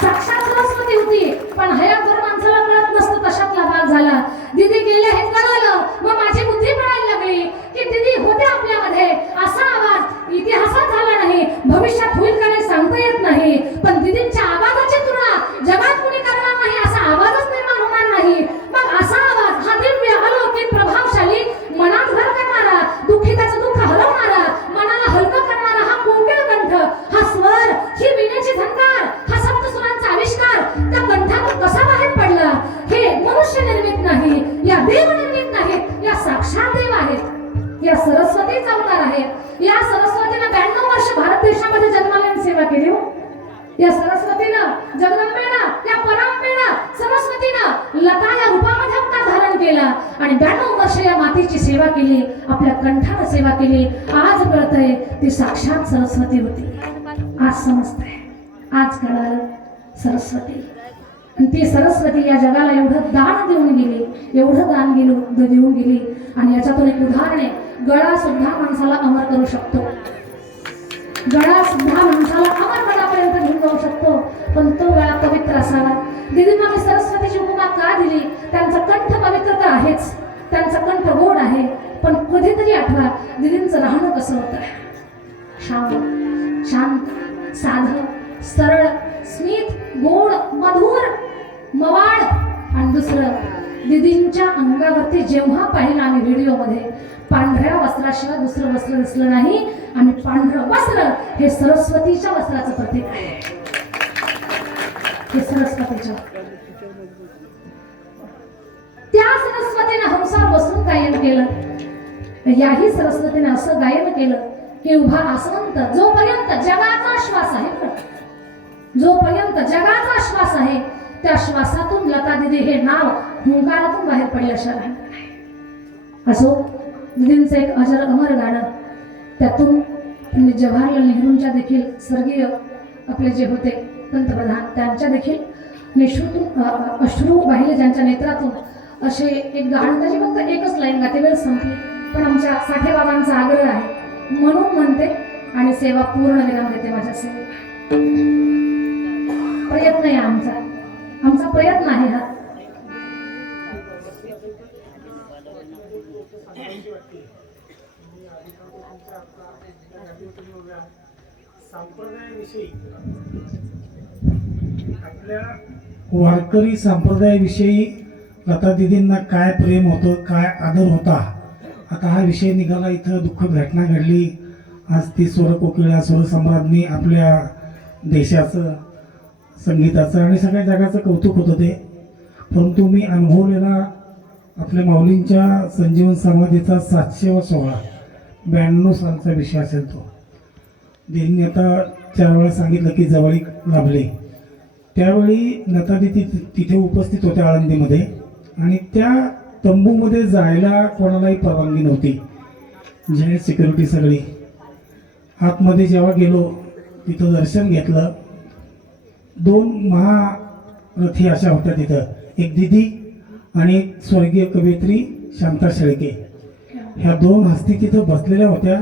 साक्षात सरस्वती होती. पण हयातभर माणसाला कळत नसतं, तशातला भाग झाला. दिदी गेले हे कळलं, मग माझी बुद्धी कळायला लागली की दिदी होते आपल्यामध्ये. असा आवाज इतिहासात झाला नाही, भविष्यात होईल का नाही सांगता येत नाही. पण दिदींच्या आवाजाची तुलना जगात कुणी करणार नाही, असा आवाजच निर्माण होणार नाही. मग असा आवाज, हा दिव्य अलौकिक प्रभावशाली, मनात घर करणारा, दुःखिताचं दुःख हलवणारा, मनाला हलकं करणारा हा कोकिळ कंठ, हा स्वर, ही वीणेची झंकार, हा सप्तसुरांचा आविष्कार त्या कंठातून कसा बाहेर पडला, हे मनुष्य निर्मित नाही, या देव निर्मित नाहीत, या साक्षात देव आहेत. या सरस्वतीचा अवतार आहे. या सरस्वतीनं 92 वर्ष भारत देशामध्ये जन्माला सेवा केली. या सरस्वतीनं, जगदंबेनं, या परांबेनं, सरस्वतीनं लता या रूपामध्ये अवतार धारण केला आणि 92 वर्ष या मातीची सेवा केली, आपल्या कंठानं सेवा केली. आज कळतंय ती साक्षात सरस्वती होती. आज समजतंय, आज कळालं सरस्वती. आणि ती सरस्वती या जगाला एवढं दान देऊन गेली, एवढं दान देऊन गेली. आणि याच्यातून एक उदाहरण आहे, गळा सुद्धा माणसाला अमर करू शकतो. गळा सुद्धा माणसाला अमरपणापर्यंत घेऊन जाऊ शकतो, पण तो गळा पवित्र असावा. दिदींना मी सरस्वतीची उपमा का दिली? त्यांचा कंठ पवित्र तर आहेच, त्यांचा कंठ गोड आहे, पण कधीतरी आठवा दिदींचं राहणं कसं होतं. शांत, साधं, सरळ, स्मित, गोड, मधुर, मवाळ. आणि दुसरं, दिदींच्या अंगावरती जेव्हा पाहिलं आम्ही व्हिडिओमध्ये, पांढऱ्या वस्त्राशिवाय दुसरं वस्त्र दिसलं नाही. आणि पांढरं वस्त्र हे सरस्वतीच्या वस्त्राचं प्रतीक आहे. हे सरस्वतीच्या, त्या सरस्वतीने हंसावर बसून गायन केलं. याही सरस्वतीने असं गायन केलं की उभा आसवंत, जोपर्यंत जगाचा श्वास आहे, जोपर्यंत जगाचा श्वास आहे, त्या श्वासातून लता दिदी हे नाव हुंकारातून बाहेर पडल्याशिवाय असो. दिदींचं एक अजर अमर गाणं, त्यातून पंडित जवाहरलाल नेहरूंच्या देखील, स्वर्गीय आपले जे होते पंतप्रधान, त्यांच्या देखील नेश्रूतून अश्रू वाहिले ज्यांच्या नेत्रातून, असे एक गाणं. त्याची फक्त एकच लाईन गाते, वेळ संपली, पण आमच्या साठे बाबांचा आग्रह आहे म्हणून म्हणते आणि सेवा पूर्ण विराम देते. माझ्या सेवेला प्रयत्न आहे आमचा प्रयत्न आहे हा. संप्रदायाविषयी, आपल्या वारकरी संप्रदायाविषयी लता दिदींना काय प्रेम होतं, काय आदर होता. आता हा विषय निघाला, इथं दुःखद घटना घडली. आज ती स्वर कोकिळा, स्वर सम्राज्ञी आपल्या देशाचं, संगीताचं आणि सगळ्या जगाचं कौतुक होतं ते. परंतु मी अनुभवलेला आपल्या माऊलींच्या संजीवन समाधीचा 700वा सोहळा, 92 सालचा विषय असेल तो. दिदींनी आता 4 वेळा सांगितलं की जवळीक लाभले. त्यावेळी लता दिदी तिथे उपस्थित होत्या आळंदीमध्ये, आणि त्या तंबूमध्ये जायला कोणालाही परवानगी नव्हती. जे सिक्युरिटी सगळी. आतमध्ये जेव्हा गेलो तिथं दर्शन घेतलं, 2 महारथी अशा होत्या तिथं, एक दिदी आणि एक स्वर्गीय कवयित्री शांता शेळके. ह्या 2 हस्ती तिथं बसलेल्या होत्या.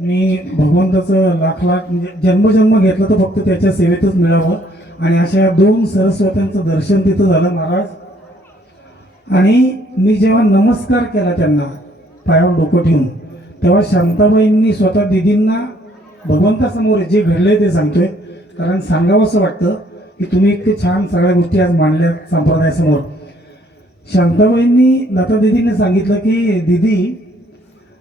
मी भगवंताचं लाख म्हणजे जन्मजन्म घेतलं तर फक्त त्याच्या सेवेतच मिळावं. आणि अशा 2 सरस्वत्यांचं दर्शन तिथं झालं महाराज. आणि मी जेव्हा नमस्कार केला त्यांना पायावर डोकं ठेवून, तेव्हा शांताबाईंनी स्वतः दिदींना भगवंतासमोर जे घडलंय ते सांगतोय, कारण सांगावं असं वाटतं की तुम्ही इतके छान सगळ्या गोष्टी आज मांडल्या संप्रदायासमोर. शांताबाईंनी लता दीदीने सांगितलं की दीदी,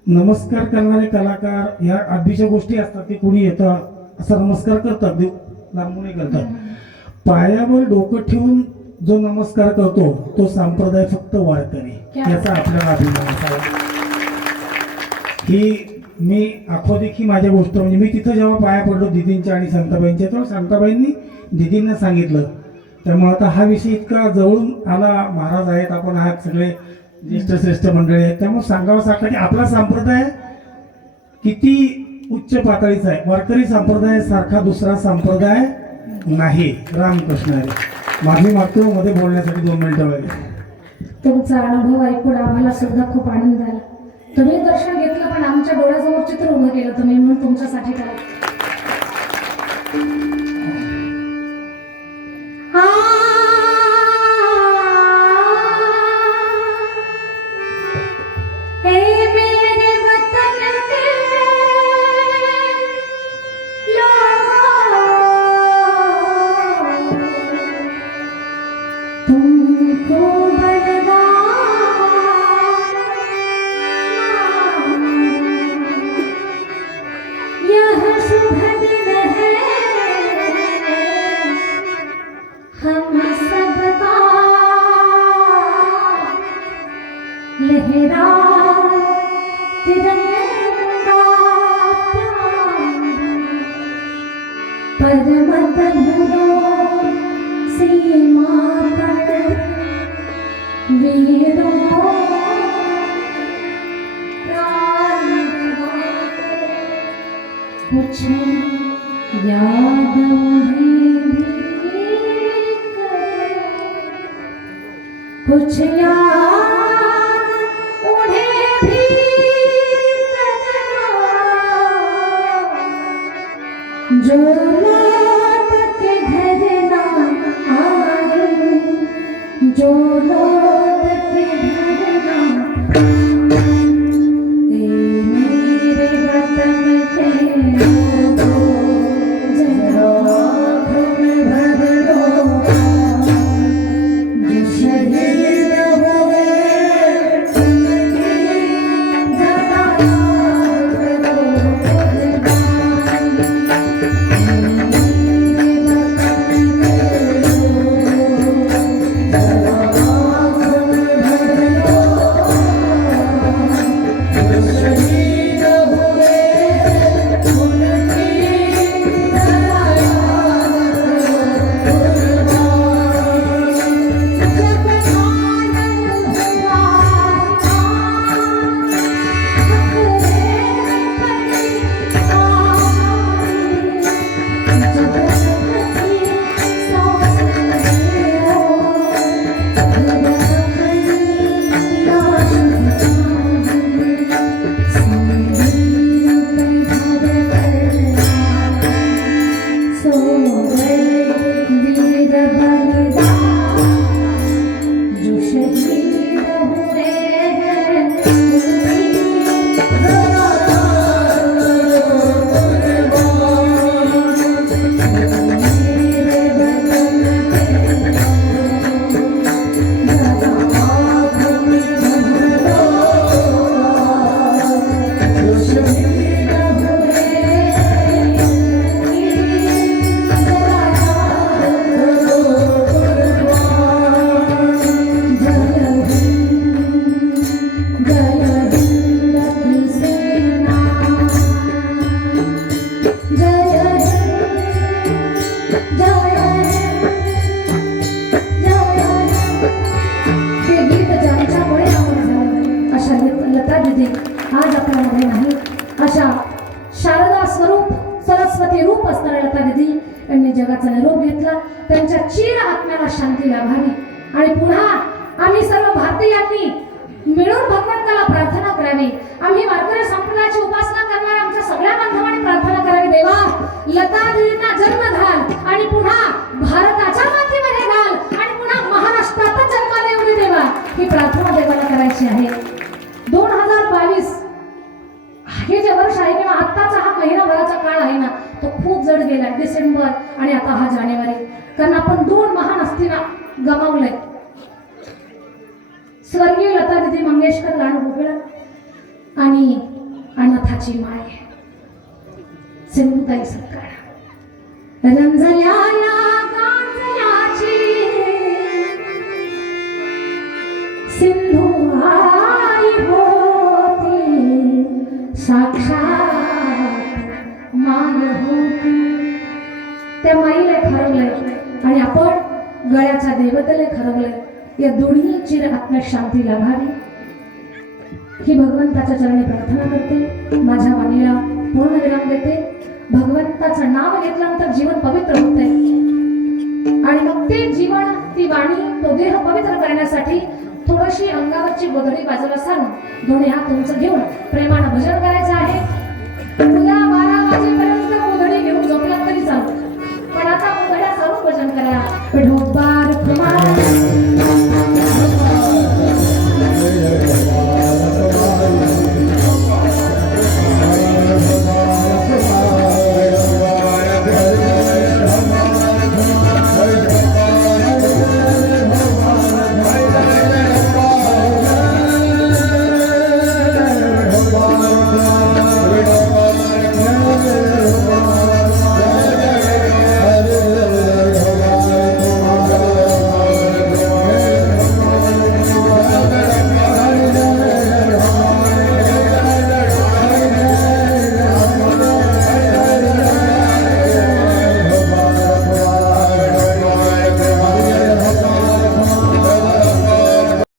नमस्कार करणारे कलाकार या आधीच्या गोष्टी असतात की कोणी येतं असं नमस्कार करतात, देव लांबूनही करतात. पायावर डोकं ठेवून जो नमस्कार करतो तो संप्रदाय फक्त वारकरी, याचा आपल्याला अभिमान असावा. ही मी आखोदेखी माझ्या गोष्ट, म्हणजे मी तिथं जेव्हा पाया पडलो दिदींच्या आणि शांताबाईंच्या, तेव्हा शांताबाईंनी दिदींना सांगितलं. त्यामुळे आता हा विषय इतका जवळून आला, महाराज आहेत, आपण आहात सगळे ज्येष्ठ श्रेष्ठ मंडळी आहेत, त्यामुळे सांगावं वाटतं की आपला संप्रदाय किती उच्च पातळीचा आहे. वारकरी संप्रदाय सारखा दुसरा संप्रदाय नाही. रामकृष्ण हरी. माफी मागतो मध्ये बोलण्यासाठी 2 मिनिटं वगैरे. तुमचा अनुभव ऐकून आम्हाला सुद्धा खूप आनंद झाला. तुम्ही दर्शन घेतलं पण आमच्या डोळ्यासमोर चित्र उभं केलं तुम्ही, म्हणून तुमच्यासाठी काय तुमको यह शुभ दिन है हम सबका, लहरा तिरंगा परम तनुरो सीमा पर वीरों कुछ याद उन्हें भी कर, कुछ याद उन्हें भी करना, जो लौट के घर ना आए, जो लौट के घर ना मेरे वतन के लोगों, जरा आँख में भर लो जो शहीद हुए उनकी, जरा आँख दो कुर्बान। मेरे वतन के लोगों, जरा आँख में भर लो जो शहीद हुए उनकी, जरा याद करो कुर्बान। जब आनंद हुआ जब सुख की सांस लियो, सो गए वीर बलिदान, जो शहीद हुए हैं उनकी, जरा मेरे वतन के जरा आँख में भर लो जो शहीद हुए उनकी, जरा याद करो कुर्बान। जय हिंद की सेना, जय हिंद, जय हे गीत ज्यांच्यामुळे अमर झालं अशा लता दीदी आज आपल्यामध्ये नाही. अशा शारदा स्वरूप सरस्वती रूप असणाऱ्या लता दीदी यांनी जगाचा निरोप घेतला. त्यांच्या चिर आत्म्याला शांती लाभावी आणि पुन्हा आम्ही सर्व भारतीयांनी मिळून भगवंताला प्रार्थना करावी. आम्ही वारकरी संप्रदायाची उपासना करणाऱ्या आमच्या सगळ्या बांधवांनी प्रार्थना करावी, देवा लता दीदींना जन्म घाल आणि पुन्हा भारताच्या मातीमध्ये घाल आणि पुन्हा महाराष्ट्रातच जन्माला येऊ दे देवा, ही प्रार्थना देवाला करायची आहे. 2022 हे जे वर्ष आहे किंवा आत्ताचा हा महिनाभराचा काळ आहे डिसेंबर आणि आता हा जानेवारी, कारण आपण 2 महान हस्तींना गमावलंय. स्वर्गीय लता दिदी मंगेशकर गाणं वेगळं आणि अनाथाची माय सिंधुताई सपकाळ. रंजल्या या गांजल्याची सिंधू आई होती, साक्षात माय होती. त्या माईला खरवलंय आणि आपण गळ्याच्या देवतेला खरवलंय. या दोन्ही चिर आत्मशांती लाभावी ही भगवंताच्या चरणी प्रार्थना करते. माझ्या वाणीला पूर्णविराम देते. भगवंताचं नाव घेतल्यानंतर जीवन पवित्र होते आणि मग ते जीवन, ती वाणी, तो देह पवित्र करण्यासाठी थोडीशी अंगावरची गोधडी बाजूला सारून दोन्ही हात उंच घेऊन प्रेमानं भजन करायचं आहे.